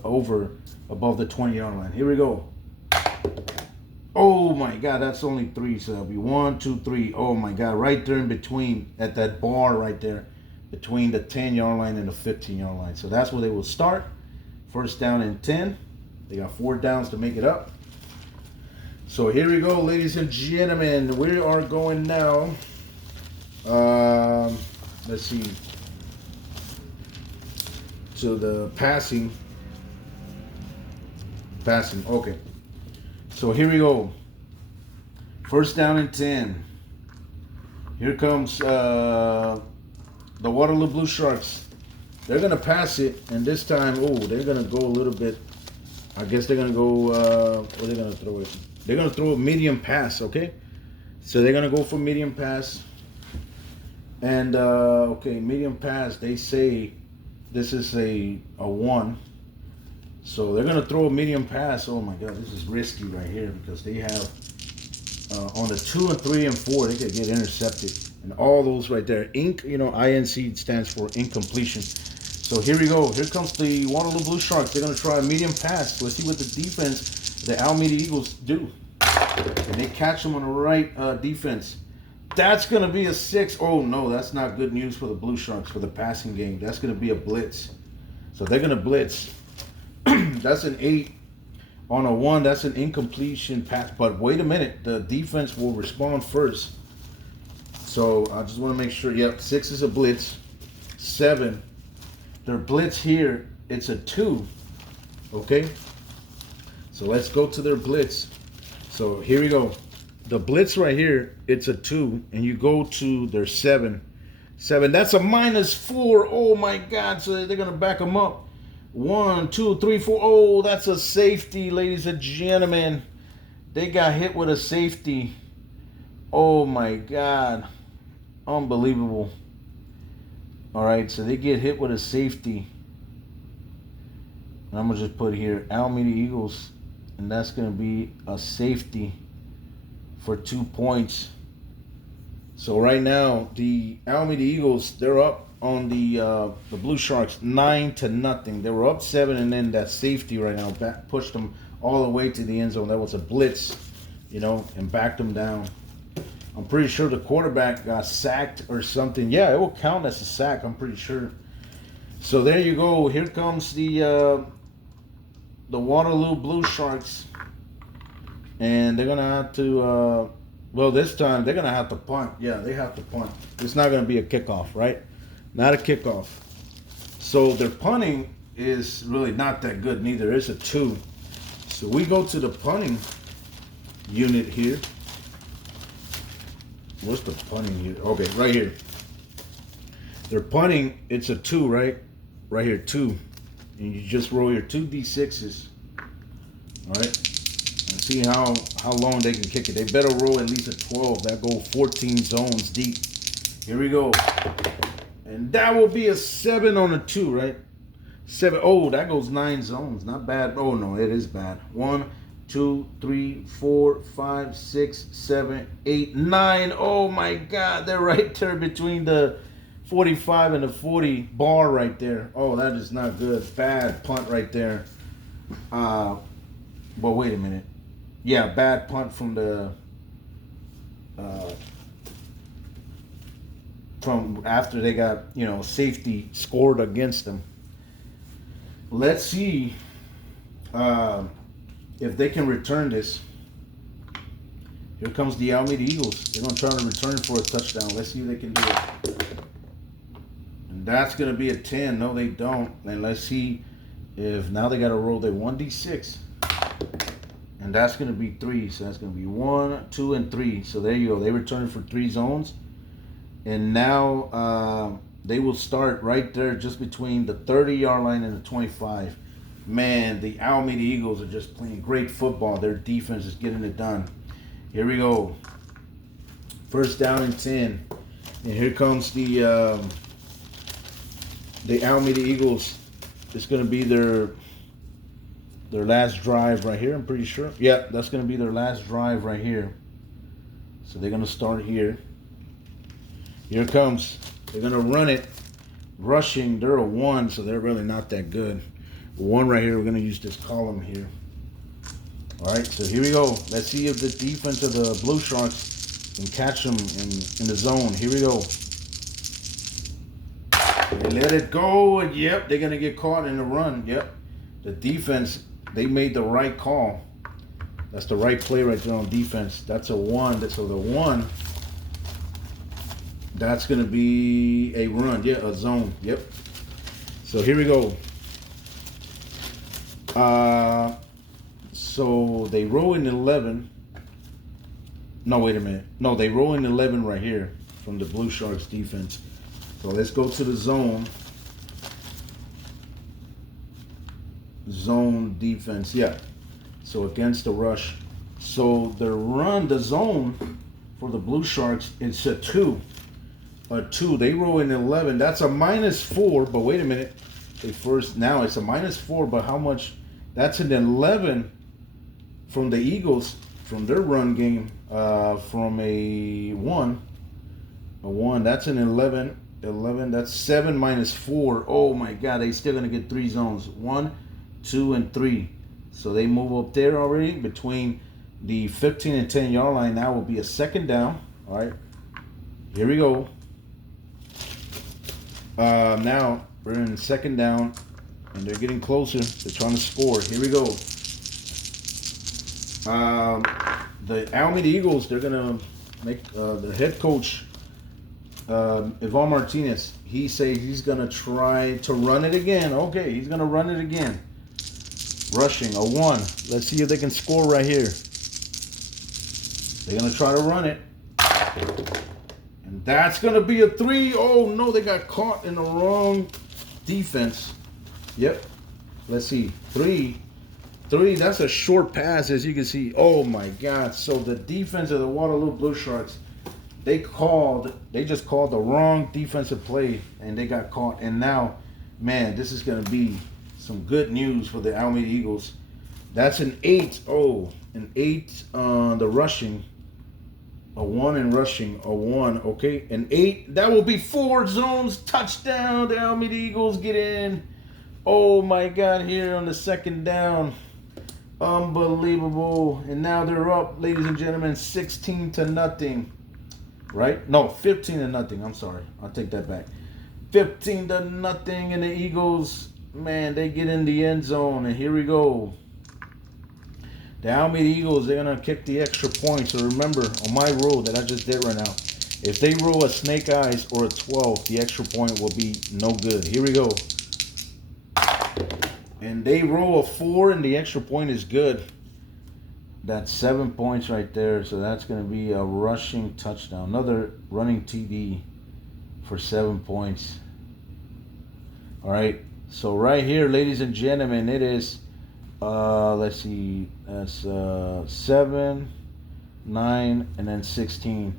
over above the 20-yard line. Here we go. Oh my God, that's only 3. So that'll be 1, 2, 3. Oh my God, right there in between, at that bar right there, between the 10-yard line and the 15-yard line. So that's where they will start. First down and 10. They got 4 downs to make it up. So here we go, ladies and gentlemen. We are going now. Let's see. To the passing. Okay. So here we go. First down and 10. Here comes the Waterloo Blue Sharks. They're gonna pass it, and this time, oh, they're gonna go a little bit. I guess they're gonna go. What are they gonna throw it? They're gonna throw a medium pass. Okay, so they're gonna go for medium pass. And okay, medium pass. They say this is a one. So they're gonna throw a medium pass. Oh my God, this is risky right here because they have on the 2 and 3 and 4 they could get intercepted, and all those right there. INC stands for incompletion. So here we go. Here comes the Waterloo Blue Sharks. They're gonna try a medium pass. Let's see what the defense, the Alameda Eagles, do. And they catch them on the right defense. That's gonna be a 6. Oh no, that's not good news for the Blue Sharks for the passing game. That's gonna be a blitz. So they're gonna blitz. That's an 8 on a 1. That's an incompletion pass. But wait a minute, the defense will respond first. So I just want to make sure. Yep, 6 is a blitz. 7, their blitz here, it's a 2. Okay. So let's go to their blitz. So here we go. The blitz right here, it's a 2, and you go to their 7. That's a -4. Oh my God! So they're gonna back them up. 1, 2, 3, 4. Oh, that's a safety, ladies and gentlemen. They got hit with a safety. Oh my God. Unbelievable. All right, so they get hit with a safety. And I'm going to just put here Alameda Eagles, and that's going to be a safety for 2 points. So right now, the Alameda Eagles, they're up on the Blue Sharks 9-0. They were up 7, and then that safety right now pushed them all the way to the end zone. That was a blitz, and backed them down. I'm pretty sure the quarterback got sacked or something. Yeah, it will count as a sack, I'm pretty sure. So there you go. Here comes the Waterloo Blue Sharks, and they're gonna have to. Well, this time they're gonna have to punt. Yeah, they have to punt. It's not gonna be a kickoff, right? Not a kickoff. So their punting is really not that good neither. It's a 2. So we go to the punting unit here. What's the punting unit? Okay, right here. Their punting, it's a 2, right? Right here, 2. And you just roll your 2 D6s. All right. And see how long they can kick it. They better roll at least a 12. That go 14 zones deep. Here we go. And that will be a 7 on a 2, right? 7. Oh, that goes 9 zones. Not bad. Oh, no, it is bad. 1, 2, 3, 4, 5, 6, 7, 8, 9. Oh, my God. They're right there between the 45 and the 40 bar right there. Oh, that is not good. Bad punt right there. But wait a minute. Yeah, bad punt from the... from after they got, safety scored against them. Let's see if they can return this. Here comes the Alameda Eagles. They're going to try to return for a touchdown. Let's see if they can do it. And that's going to be a 10. No, they don't. And let's see if now they got to roll their 1d6. And that's going to be 3. So that's going to be 1, 2, and 3. So there you go. They returned for 3 zones. And now they will start right there just between the 30-yard line and the 25. Man, the Alameda Eagles are just playing great football. Their defense is getting it done. Here we go. First down and 10. And here comes the Alameda Eagles. It's going to be their last drive right here, I'm pretty sure. Yeah, that's going to be their last drive right here. So they're going to start here. Here it comes. They're going to run it. Rushing, they're a 1, so they're really not that good. 1 right here. We're going to use this column here. All right, so here we go. Let's see if the defense of the Blue Sharks can catch them in the zone. Here we go. They let it go, and yep, they're going to get caught in the run. Yep. The defense, they made the right call. That's the right play right there on defense. That's a 1. So the 1... that's going to be a run. Yeah, a zone. Yep. So here we go. So they roll in 11. No, wait a minute. No, they roll in 11 right here from the Blue Sharks defense. So let's go to the zone. zone defense. Yeah. So against the rush. So the zone for the Blue Sharks, it's a 2. A 2. They roll an 11. That's a -4, but wait a minute. Now it's a -4, but how much? That's an 11 from the Eagles, from their run game, from a 1. A 1. That's an 11. 11. That's 7 -4. Oh my God. They still going to get 3 zones. 1, 2, and 3. So they move up there already between the 15 and 10 yard line. Now will be a second down. All right. Here we go. Now we're in second down, and they're getting closer. They're trying to score. Here we go. The Alameda Eagles, they're gonna make the head coach, Ivan Martinez. He says he's gonna try to run it again. Okay, he's gonna run it again. Rushing a 1. Let's see if they can score right here. They're gonna try to run it. And that's going to be a 3. Oh, no, they got caught in the wrong defense. Yep. Let's see. 3. That's a short pass, as you can see. Oh, my God. So the defense of the Waterloo Blue Sharks, they just called the wrong defensive play, and they got caught. And now, man, this is going to be some good news for the Alameda Eagles. That's an 8. Oh, an 8 on the rushing. A 1 in rushing, a 1, okay, an 8. That will be 4 zones. Touchdown. The Alameda Eagles get in. Oh my God, here on the second down. Unbelievable. And now they're up, ladies and gentlemen, 16-0. Right? No, 15-0. I'm sorry. I'll take that back. 15-0. And the Eagles, man, they get in the end zone. And here we go. The Alameda Eagles, they're going to kick the extra point. So remember, on my rule that I just did right now, if they roll a snake eyes or a 12, the extra point will be no good. Here we go. And they roll a 4, and the extra point is good. That's 7 points right there. So that's going to be a rushing touchdown. Another running TD for 7 points. All right. So right here, ladies and gentlemen, it is... let's see, that's 7, 9, and then 16.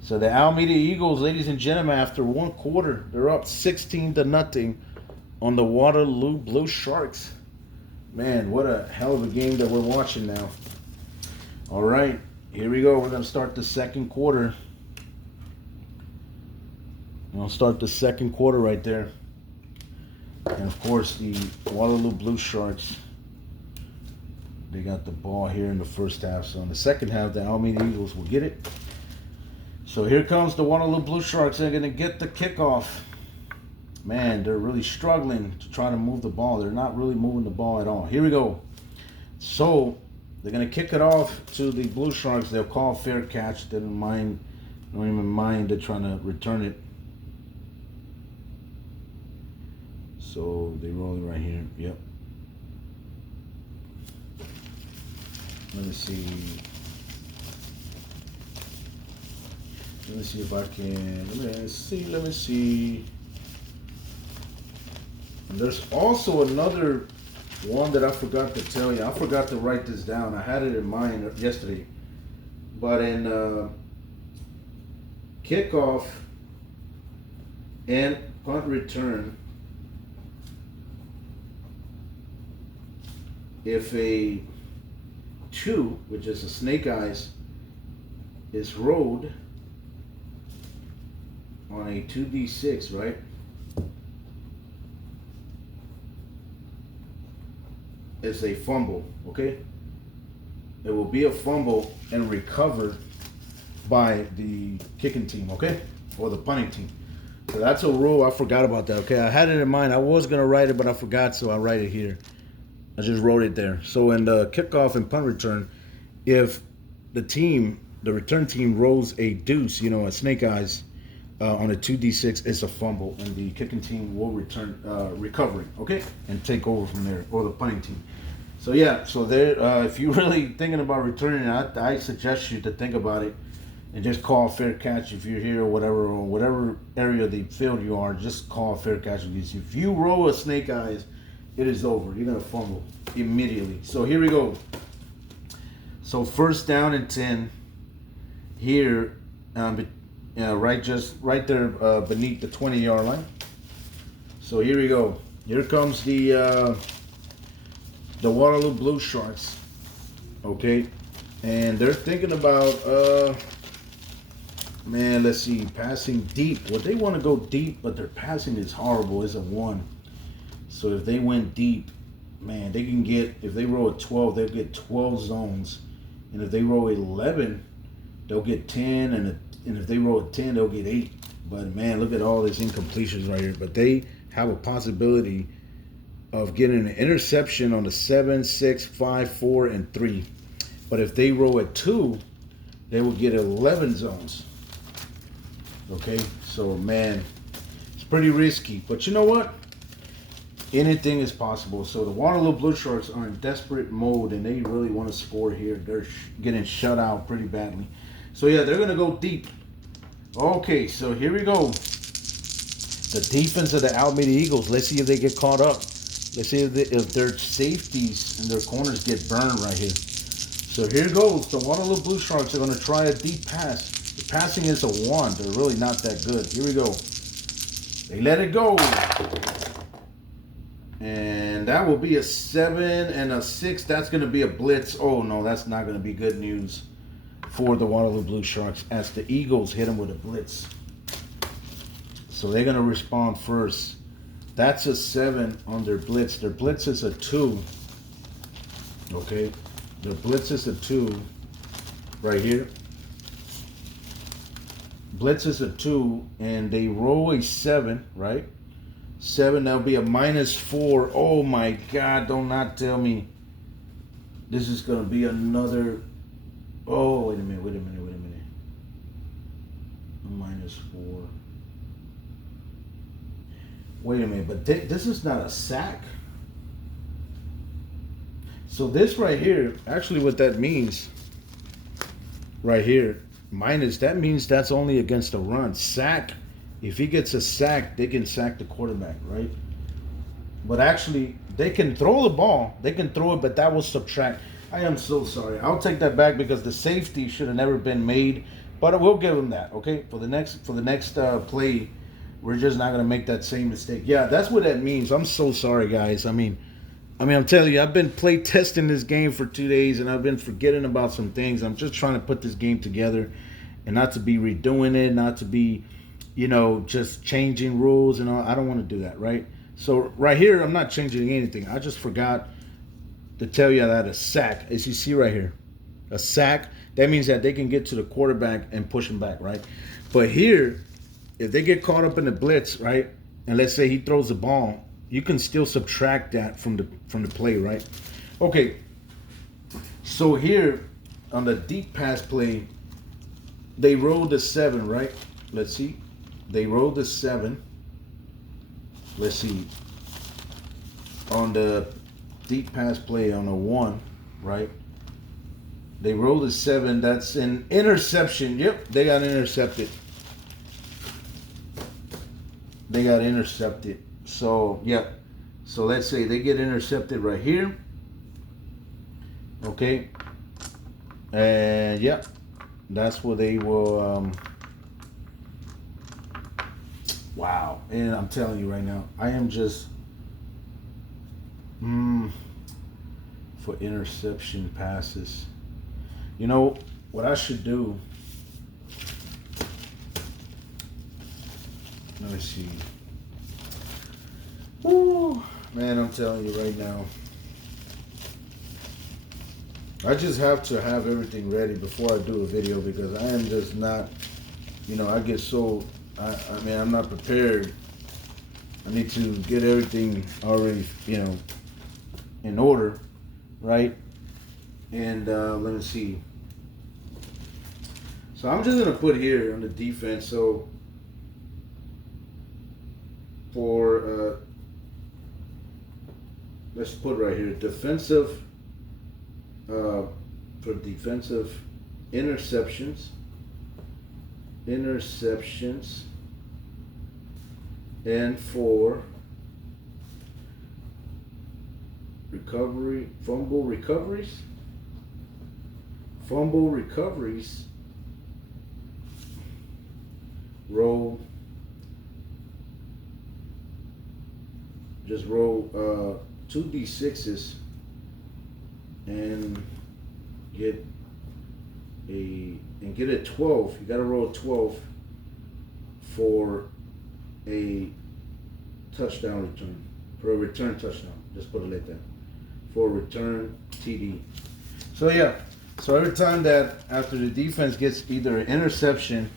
So the Alameda Eagles, ladies and gentlemen, after 1 quarter, they're up 16-0 on the Waterloo Blue Sharks. Man, what a hell of a game that we're watching now. All right, here we go. We're going to start the second quarter. I'll start the second quarter right there. And of course, the Waterloo Blue Sharks, they got the ball here in the first half. So in the second half, the Alameda Eagles will get it. So here comes the Waterloo Blue Sharks. They're going to get the kickoff. Man, they're really struggling to try to move the ball. They're not really moving the ball at all. Here we go. So they're going to kick it off to the Blue Sharks. They'll call fair catch. They don't even mind. They're trying to return it. So they roll it right here. Yep. Let me see. Let me see if I can. Let me see. And there's also another one that I forgot to tell you. I forgot to write this down. I had it in mind yesterday. But in kickoff and punt return, if a 2, which is a snake eyes, is rolled on a 2d6, right? It's a fumble, okay? It will be a fumble and recovered by the kicking team, okay? Or the punting team. So that's a rule. I forgot about that, okay? I had it in mind. I was going to write it, but I forgot, so I'll write it here. I just wrote it there. So in the kickoff and punt return, if the return team rolls a deuce, a snake eyes on a 2d6, it's a fumble, and the kicking team will return recovering, okay, and take over from there, or the punting team. So yeah, so there. If you're really thinking about returning, I suggest you to think about it and just call fair catch if you're here or whatever area of the field you are. Just call fair catch. If you roll a snake eyes it is over. You're gonna fumble immediately. So here we go. So first down and 10 here, right there beneath the 20-yard line. So here we go. Here comes the Waterloo Blue Sharks. Okay, and they're thinking about man, let's see, passing deep. Well, they want to go deep, but their passing is horrible. It's a 1. So if they went deep, man, they can get, if they roll a 12, they'll get 12 zones. And if they roll 11, they'll get 10. And if they roll a 10, they'll get 8. But man, look at all these incompletions right here. But they have a possibility of getting an interception on the 7, 6, 5, 4, and 3. But if they roll a 2, they will get 11 zones. Okay, so man, it's pretty risky. But you know what? Anything is possible. So the Waterloo Blue Sharks are in desperate mode, and they really want to score here. They're getting shut out pretty badly. So yeah, they're going to go deep. Okay, so here we go. The defense of the Alameda Eagles. Let's see if they get caught up. Let's see if their safeties and their corners get burned right here. So here goes. The Waterloo Blue Sharks are going to try a deep pass. The passing is a 1. They're really not that good. Here we go. They let it go. And that will be a 7 and a 6. That's going to be a blitz. Oh, no, that's not going to be good news for the Waterloo Blue Sharks as the Eagles hit them with a blitz. So they're going to respond first. That's a 7 on their blitz. Their blitz is a 2. Okay. Their blitz is a 2 right here. Blitz is a 2, and they roll a 7, right? 7, that'll be a -4. Oh my God, don't not tell me this is going to be another. Oh, wait a minute. A -4. Wait a minute, but this is not a sack. So this right here, actually what that means, right here, minus, that means that's only against a run. Sack, if he gets a sack, they can sack the quarterback, right? But actually, they can throw the ball. They can throw it, but that will subtract. I am so sorry. I'll take that back because the safety should have never been made. But I will give them that, okay? For the next play, we're just not going to make that same mistake. Yeah, that's what that means. I'm so sorry, guys. I mean, I'm telling you, I've been play testing this game for 2 days, and I've been forgetting about some things. I'm just trying to put this game together and not to be redoing it, not to be, just changing rules and all. I don't want to do that, right? So right here, I'm not changing anything. I just forgot to tell you that a sack, as you see right here, a sack, that means that they can get to the quarterback and push him back, right? But here, if they get caught up in the blitz, right, and let's say he throws the ball, you can still subtract that from the play, right? Okay. So here on the deep pass play, they rolled the 7, right? Let's see. They rolled the 7. Let's see. On the deep pass play on a 1, right? They rolled a 7. That's an interception. Yep, they got intercepted. They got intercepted. So, yeah. So let's say they get intercepted right here. Okay. And, yeah. That's where they will. Wow. And I'm telling you right now, I am just. For interception passes. You know, what I should do. Let me see. Woo, man, I'm telling you right now. I just have to have everything ready before I do a video because I am just not, I get so, I'm not prepared. I need to get everything already, in order, right? And let me see. So I'm just going to put here on the defense. So for, let's put right here, defensive, for defensive interceptions, and for fumble recoveries, roll, just roll 2d6s and get a 12. You got to roll a 12 for a touchdown return, for a return touchdown. Just put it like that. For a return TD. So yeah, so every time that after the defense gets either an interception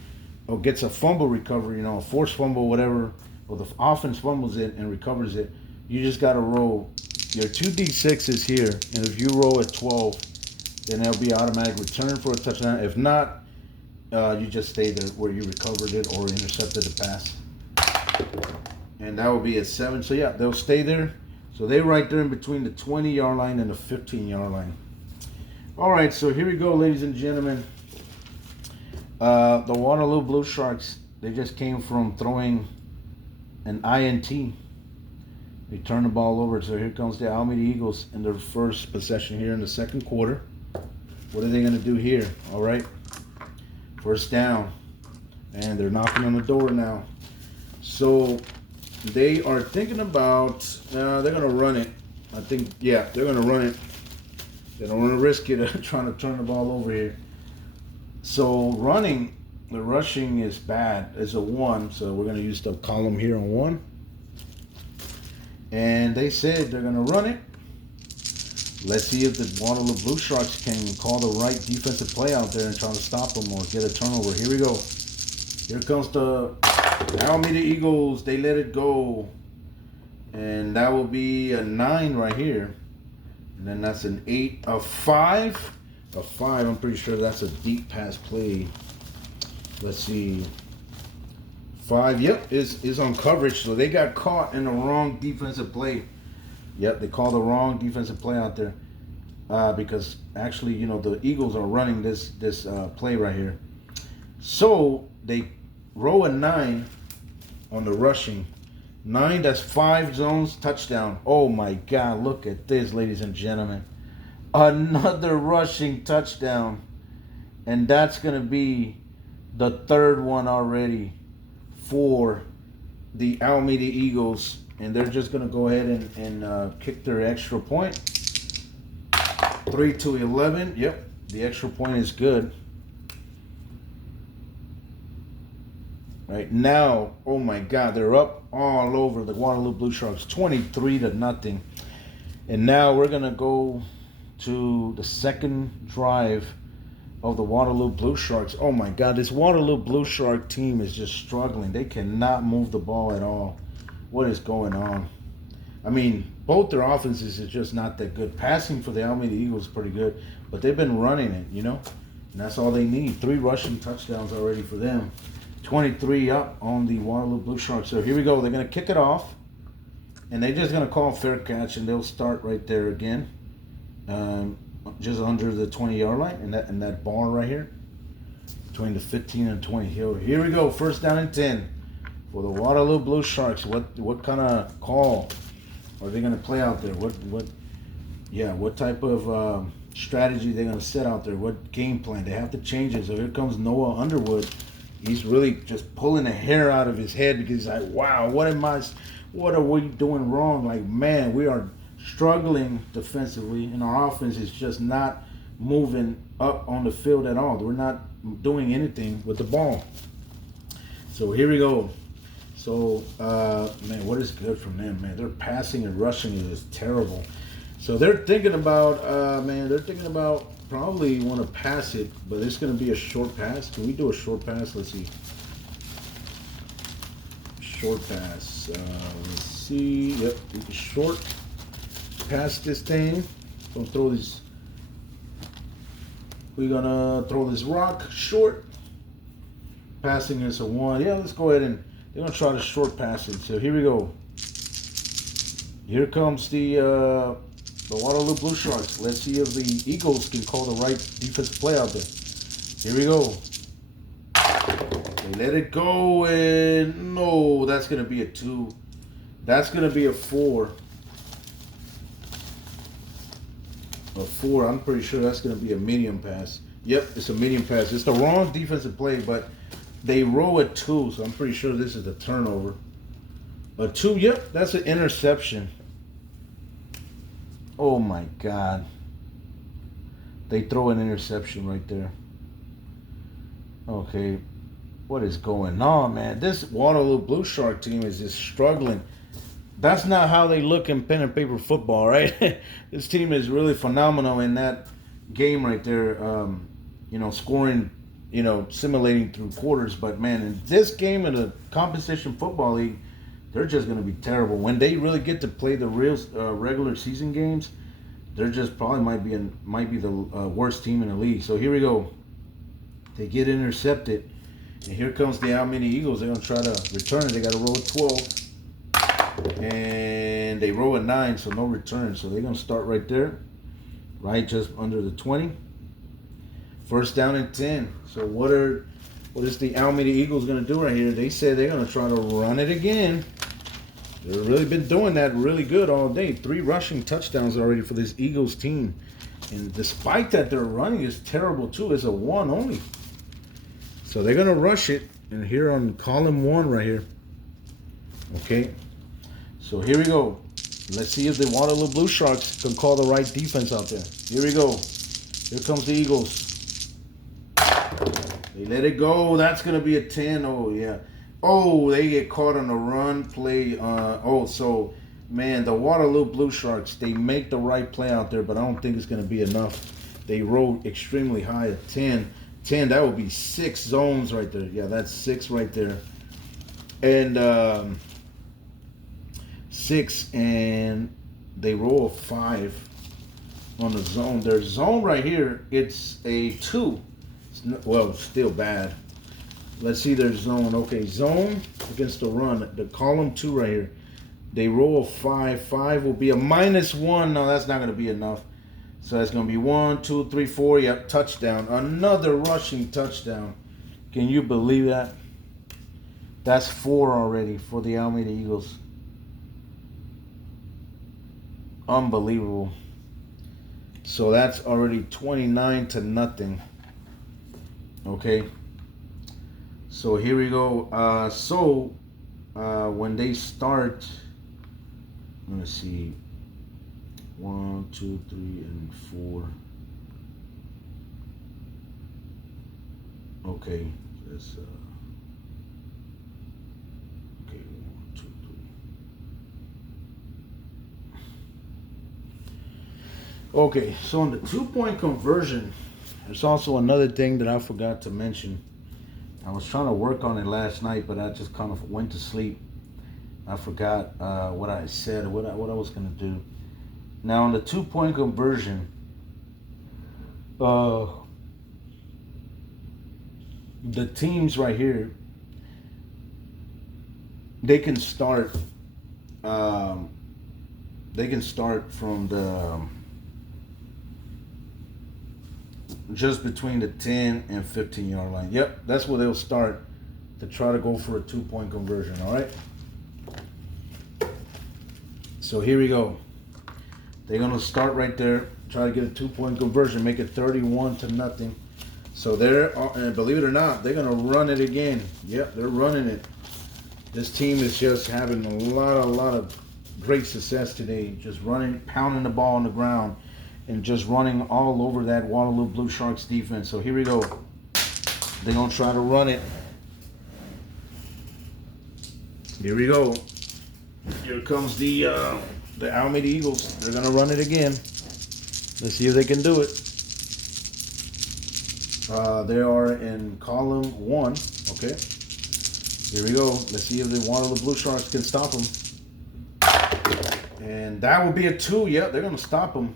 or gets a fumble recovery, a forced fumble, whatever, or the offense fumbles it and recovers it, you just got to roll your 2d6s here, and if you roll a 12, then there'll be automatic return for a touchdown. If not, you just stay there where you recovered it or intercepted the pass. And that will be at 7. So yeah, they'll stay there. So they're right there in between the 20-yard line and the 15-yard line. All right, so here we go, ladies and gentlemen. The Waterloo Blue Sharks, they just came from throwing an INT. They turned the ball over. So here comes the Alameda Eagles in their first possession here in the second quarter. What are they going to do here? All right. First down. And they're knocking on the door now. So they are thinking about, they're going to run it. I think, yeah, they're going to run it. They don't want to risk it trying to turn the ball over here. So the rushing is bad. It's a 1. So we're going to use the column here on 1. And they said they're going to run it. Let's see if the Waterloo Blue Sharks can call the right defensive play out there and try to stop them or get a turnover. Here we go. Here comes the Alameda Eagles. They let it go. And that will be a 9 right here. And then that's an 8. A 5. A 5. I'm pretty sure that's a deep pass play. Let's see. 5. Yep, is on coverage. So they got caught in the wrong defensive play. Yep, they called the wrong defensive play out there because actually, the Eagles are running this play right here. So they roll a 9 on the rushing. 9, that's 5 zones, touchdown. Oh my God, look at this, ladies and gentlemen. Another rushing touchdown. And that's going to be the 3rd one already for the Alameda Eagles. And they're just going to go ahead and kick their extra point. 3-11. Yep, the extra point is good. Right now, oh my God, they're up all over the Waterloo Blue Sharks, 23-0. And now we're going to go to the second drive of the Waterloo Blue Sharks. Oh my God, this Waterloo Blue Shark team is just struggling. They cannot move the ball at all. What is going on? I mean, both their offenses is just not that good. Passing for the Alameda Eagles is pretty good, but they've been running it, and that's all they need. 3 rushing touchdowns already for them. 23 up on the Waterloo Blue Sharks. So here we go. They're going to kick it off, and they're just going to call fair catch, and they'll start right there again, just under the 20-yard line, in that bar right here, between the 15 and 20. Here we go. First down and 10. For the Waterloo Blue Sharks, what kind of call are they going to play out there? What type of strategy they're going to set out there? What game plan? They have to change it. So here comes Noah Underwood. He's really just pulling the hair out of his head because he's like, wow, what are we doing wrong? Like, man, we are struggling defensively, and our offense is just not moving up on the field at all. We're not doing anything with the ball. So here we go. So, man, what is good from them, man? Their passing and rushing is terrible. So they're thinking about, probably want to pass it, but it's going to be a short pass. Can we do a short pass? Let's see. Short pass. Let's see. Yep, we can short pass this thing. We're going to throw this rock short. Passing is a 1. Yeah, let's go ahead and they're going to try to short pass it. So here we go. Here comes the Waterloo Blue Sharks. Let's see if the Eagles can call the right defensive play out there. Here we go. They let it go, and no, that's going to be a 2. That's going to be a 4. a 4. I'm pretty sure that's going to be a medium pass. Yep, it's a medium pass. It's the wrong defensive play, but they roll a 2, so I'm pretty sure this is a turnover. A 2, yep, that's an interception. Oh my God. They throw an interception right there. Okay, what is going on, man? This Waterloo Blue Shark team is just struggling. That's not how they look in pen and paper football, right? This team is really phenomenal in that game right there. Scoring, simulating through quarters. But man, in this game in the competition football league, they're just going to be terrible. When they really get to play the real regular season games, they're just probably might be the worst team in the league. So here we go. They get intercepted, and here comes the Alameda Eagles. They're gonna try to return it. They got to roll a 12, and they roll a 9, so no return. So they're gonna start right there, right just under the 20. First down and 10. So what is the Alameda Eagles gonna do right here? They said they're gonna try to run it again. They've really been doing that really good all day. 3 rushing touchdowns already for this Eagles team. And despite that, their running is terrible too. It's a 1 only. So they're going to rush it. And here on column 1 right here. Okay. So here we go. Let's see if the Waterloo Blue Sharks can call the right defense out there. Here we go. Here comes the Eagles. They let it go. That's going to be a 10. Oh, yeah. Oh, they get caught on the run play. So, man, the Waterloo Blue Sharks, they make the right play out there, but I don't think it's going to be enough. They rolled extremely high at 10. 10, that would be 6 zones right there. Yeah, that's 6 right there. And 6, and they roll a 5 on the zone. Their zone right here, it's a 2. It's still bad. Let's see their zone. Okay, zone against the run. The column 2 right here. They roll a 5. 5 will be a -1. No, that's not going to be enough. So that's going to be 1, 2, 3, 4. Yep, touchdown. Another rushing touchdown. Can you believe that? That's 4 already for the Alameda Eagles. Unbelievable. So that's already 29-0. Okay. So here we go. When they start, let me see. 1, 2, 3, and 4. Okay. That's okay. 1, 2, 3. Okay. So on the 2-point conversion, there's also another thing that I forgot to mention. I was trying to work on it last night, but I just kind of went to sleep. I forgot what I said, what I was going to do. Now, on the 2-point conversion, the teams right here, they can start from the just between the 10 and 15-yard line. Yep, that's where they'll start to try to go for a 2-point conversion, all right? So here we go. They're going to start right there, try to get a 2-point conversion, make it 31-0. So they're, and believe it or not, they're going to run it again. Yep, they're running it. This team is just having a lot of great success today, just running, pounding the ball on the ground, and just running all over that Waterloo Blue Sharks defense. So here we go. They're going to try to run it. Here we go. Here comes the Alameda Eagles. They're going to run it again. Let's see if they can do it. They are in column 1. Okay. Here we go. Let's see if the Waterloo Blue Sharks can stop them. And that will be a 2. Yep, they're going to stop them.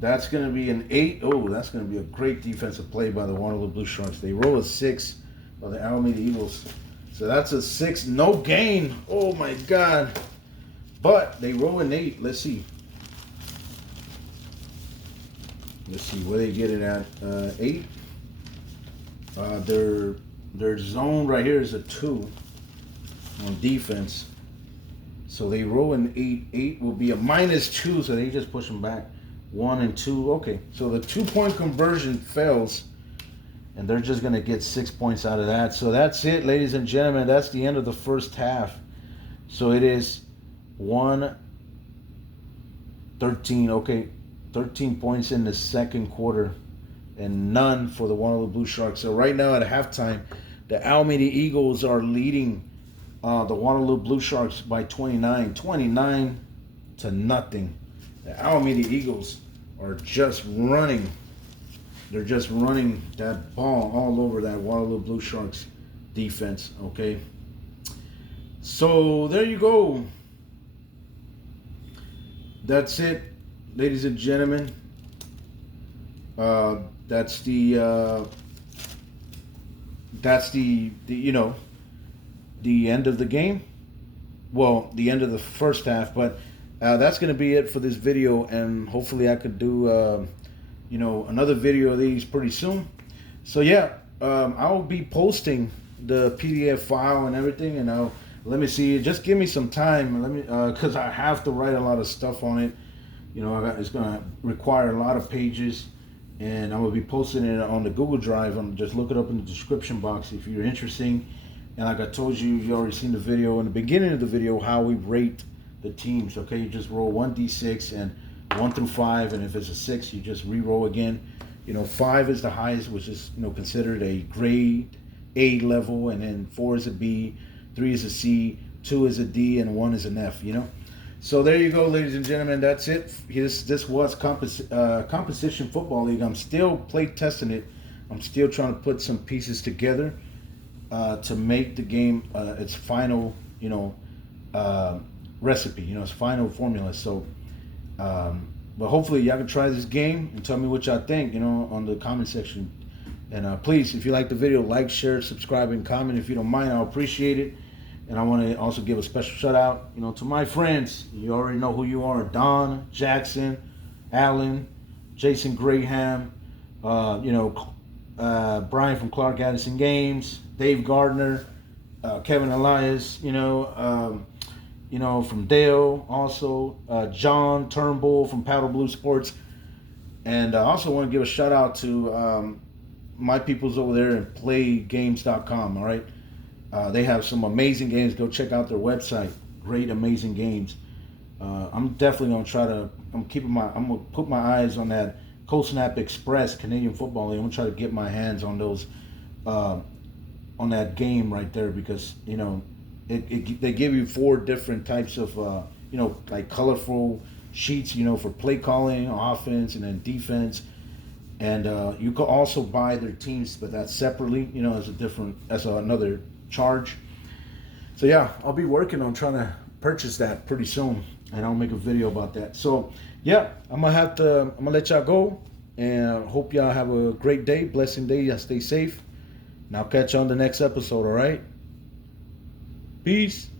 That's going to be an 8. Oh, that's going to be a great defensive play by the Waterloo Blue Sharks. They roll a 6 by the Alameda Eagles. So that's a 6. No gain. Oh, my God. But they roll an 8. Let's see. Let's see where they get it at. 8. Their zone right here is a 2 on defense. So they roll an 8. 8 will be a -2, so they just push them back. 1 and 2. Okay, so the 2-point conversion fails, and they're just going to get 6 points out of that. So that's it, ladies and gentlemen. That's the end of the first half. So it is 1-13. Okay, 13 points in the second quarter, and none for the Waterloo Blue Sharks. So right now at halftime, the Alameda Eagles are leading the Waterloo Blue Sharks by 29 to nothing. The Alameda Eagles are just running. They're just running that ball all over that Waterloo Blue Sharks defense, okay? So there you go. That's it, ladies and gentlemen. That's the the end of the game. Well, the end of the first half, but that's going to be it for this video, and hopefully I could do another video of these pretty soon. So yeah, I will be posting the PDF file and everything, and let me see. Just give me some time. Let me, because I have to write a lot of stuff on it. It's going to require a lot of pages, and I'm going to be posting it on the Google Drive. Just look it up in the description box if you're interested. And like I told you, you've already seen the video in the beginning of the video how we rate the teams. Okay, you just roll 1d6 and 1 through 5, and if it's a 6, you just re-roll again. 5 is the highest, which is considered a grade A level, and then 4 is a B, 3 is a C, 2 is a D, and 1 is an F. So there you go, ladies and gentlemen. That's it. This was Composition Football League. I'm still play testing it. I'm still trying to put some pieces together to make the game its final, recipe, its final formula. So, but hopefully y'all can try this game and tell me what y'all think, on the comment section. And please, if you like the video, like, share, subscribe, and comment. If you don't mind, I'll appreciate it. And I want to also give a special shout out, to my friends. You already know who you are: Don, Jackson, Alan, Jason Graham, Brian from Clark Addison Games, Dave Gardner, Kevin Elias, from Dale, also John Turnbull from Paddle Blue Sports. And I also want to give a shout out to my peoples over there at playgames.com. All right, they have some amazing games. Go check out their website. Great, amazing games. I'm definitely gonna try to. I'm gonna put my eyes on that Cold Snap Express Canadian Football League. I'm gonna try to get my hands on those, on that game right there, because they give you 4 different types of like colorful sheets, for play calling, offense, and then defense. And you can also buy their teams, but that's separately, as another charge. So yeah, I'll be working on trying to purchase that pretty soon, and I'll make a video about that. So yeah, I'm gonna let y'all go, and hope y'all have a great day, blessing day. Y'all stay safe, and I'll catch you on the next episode. All right, peace.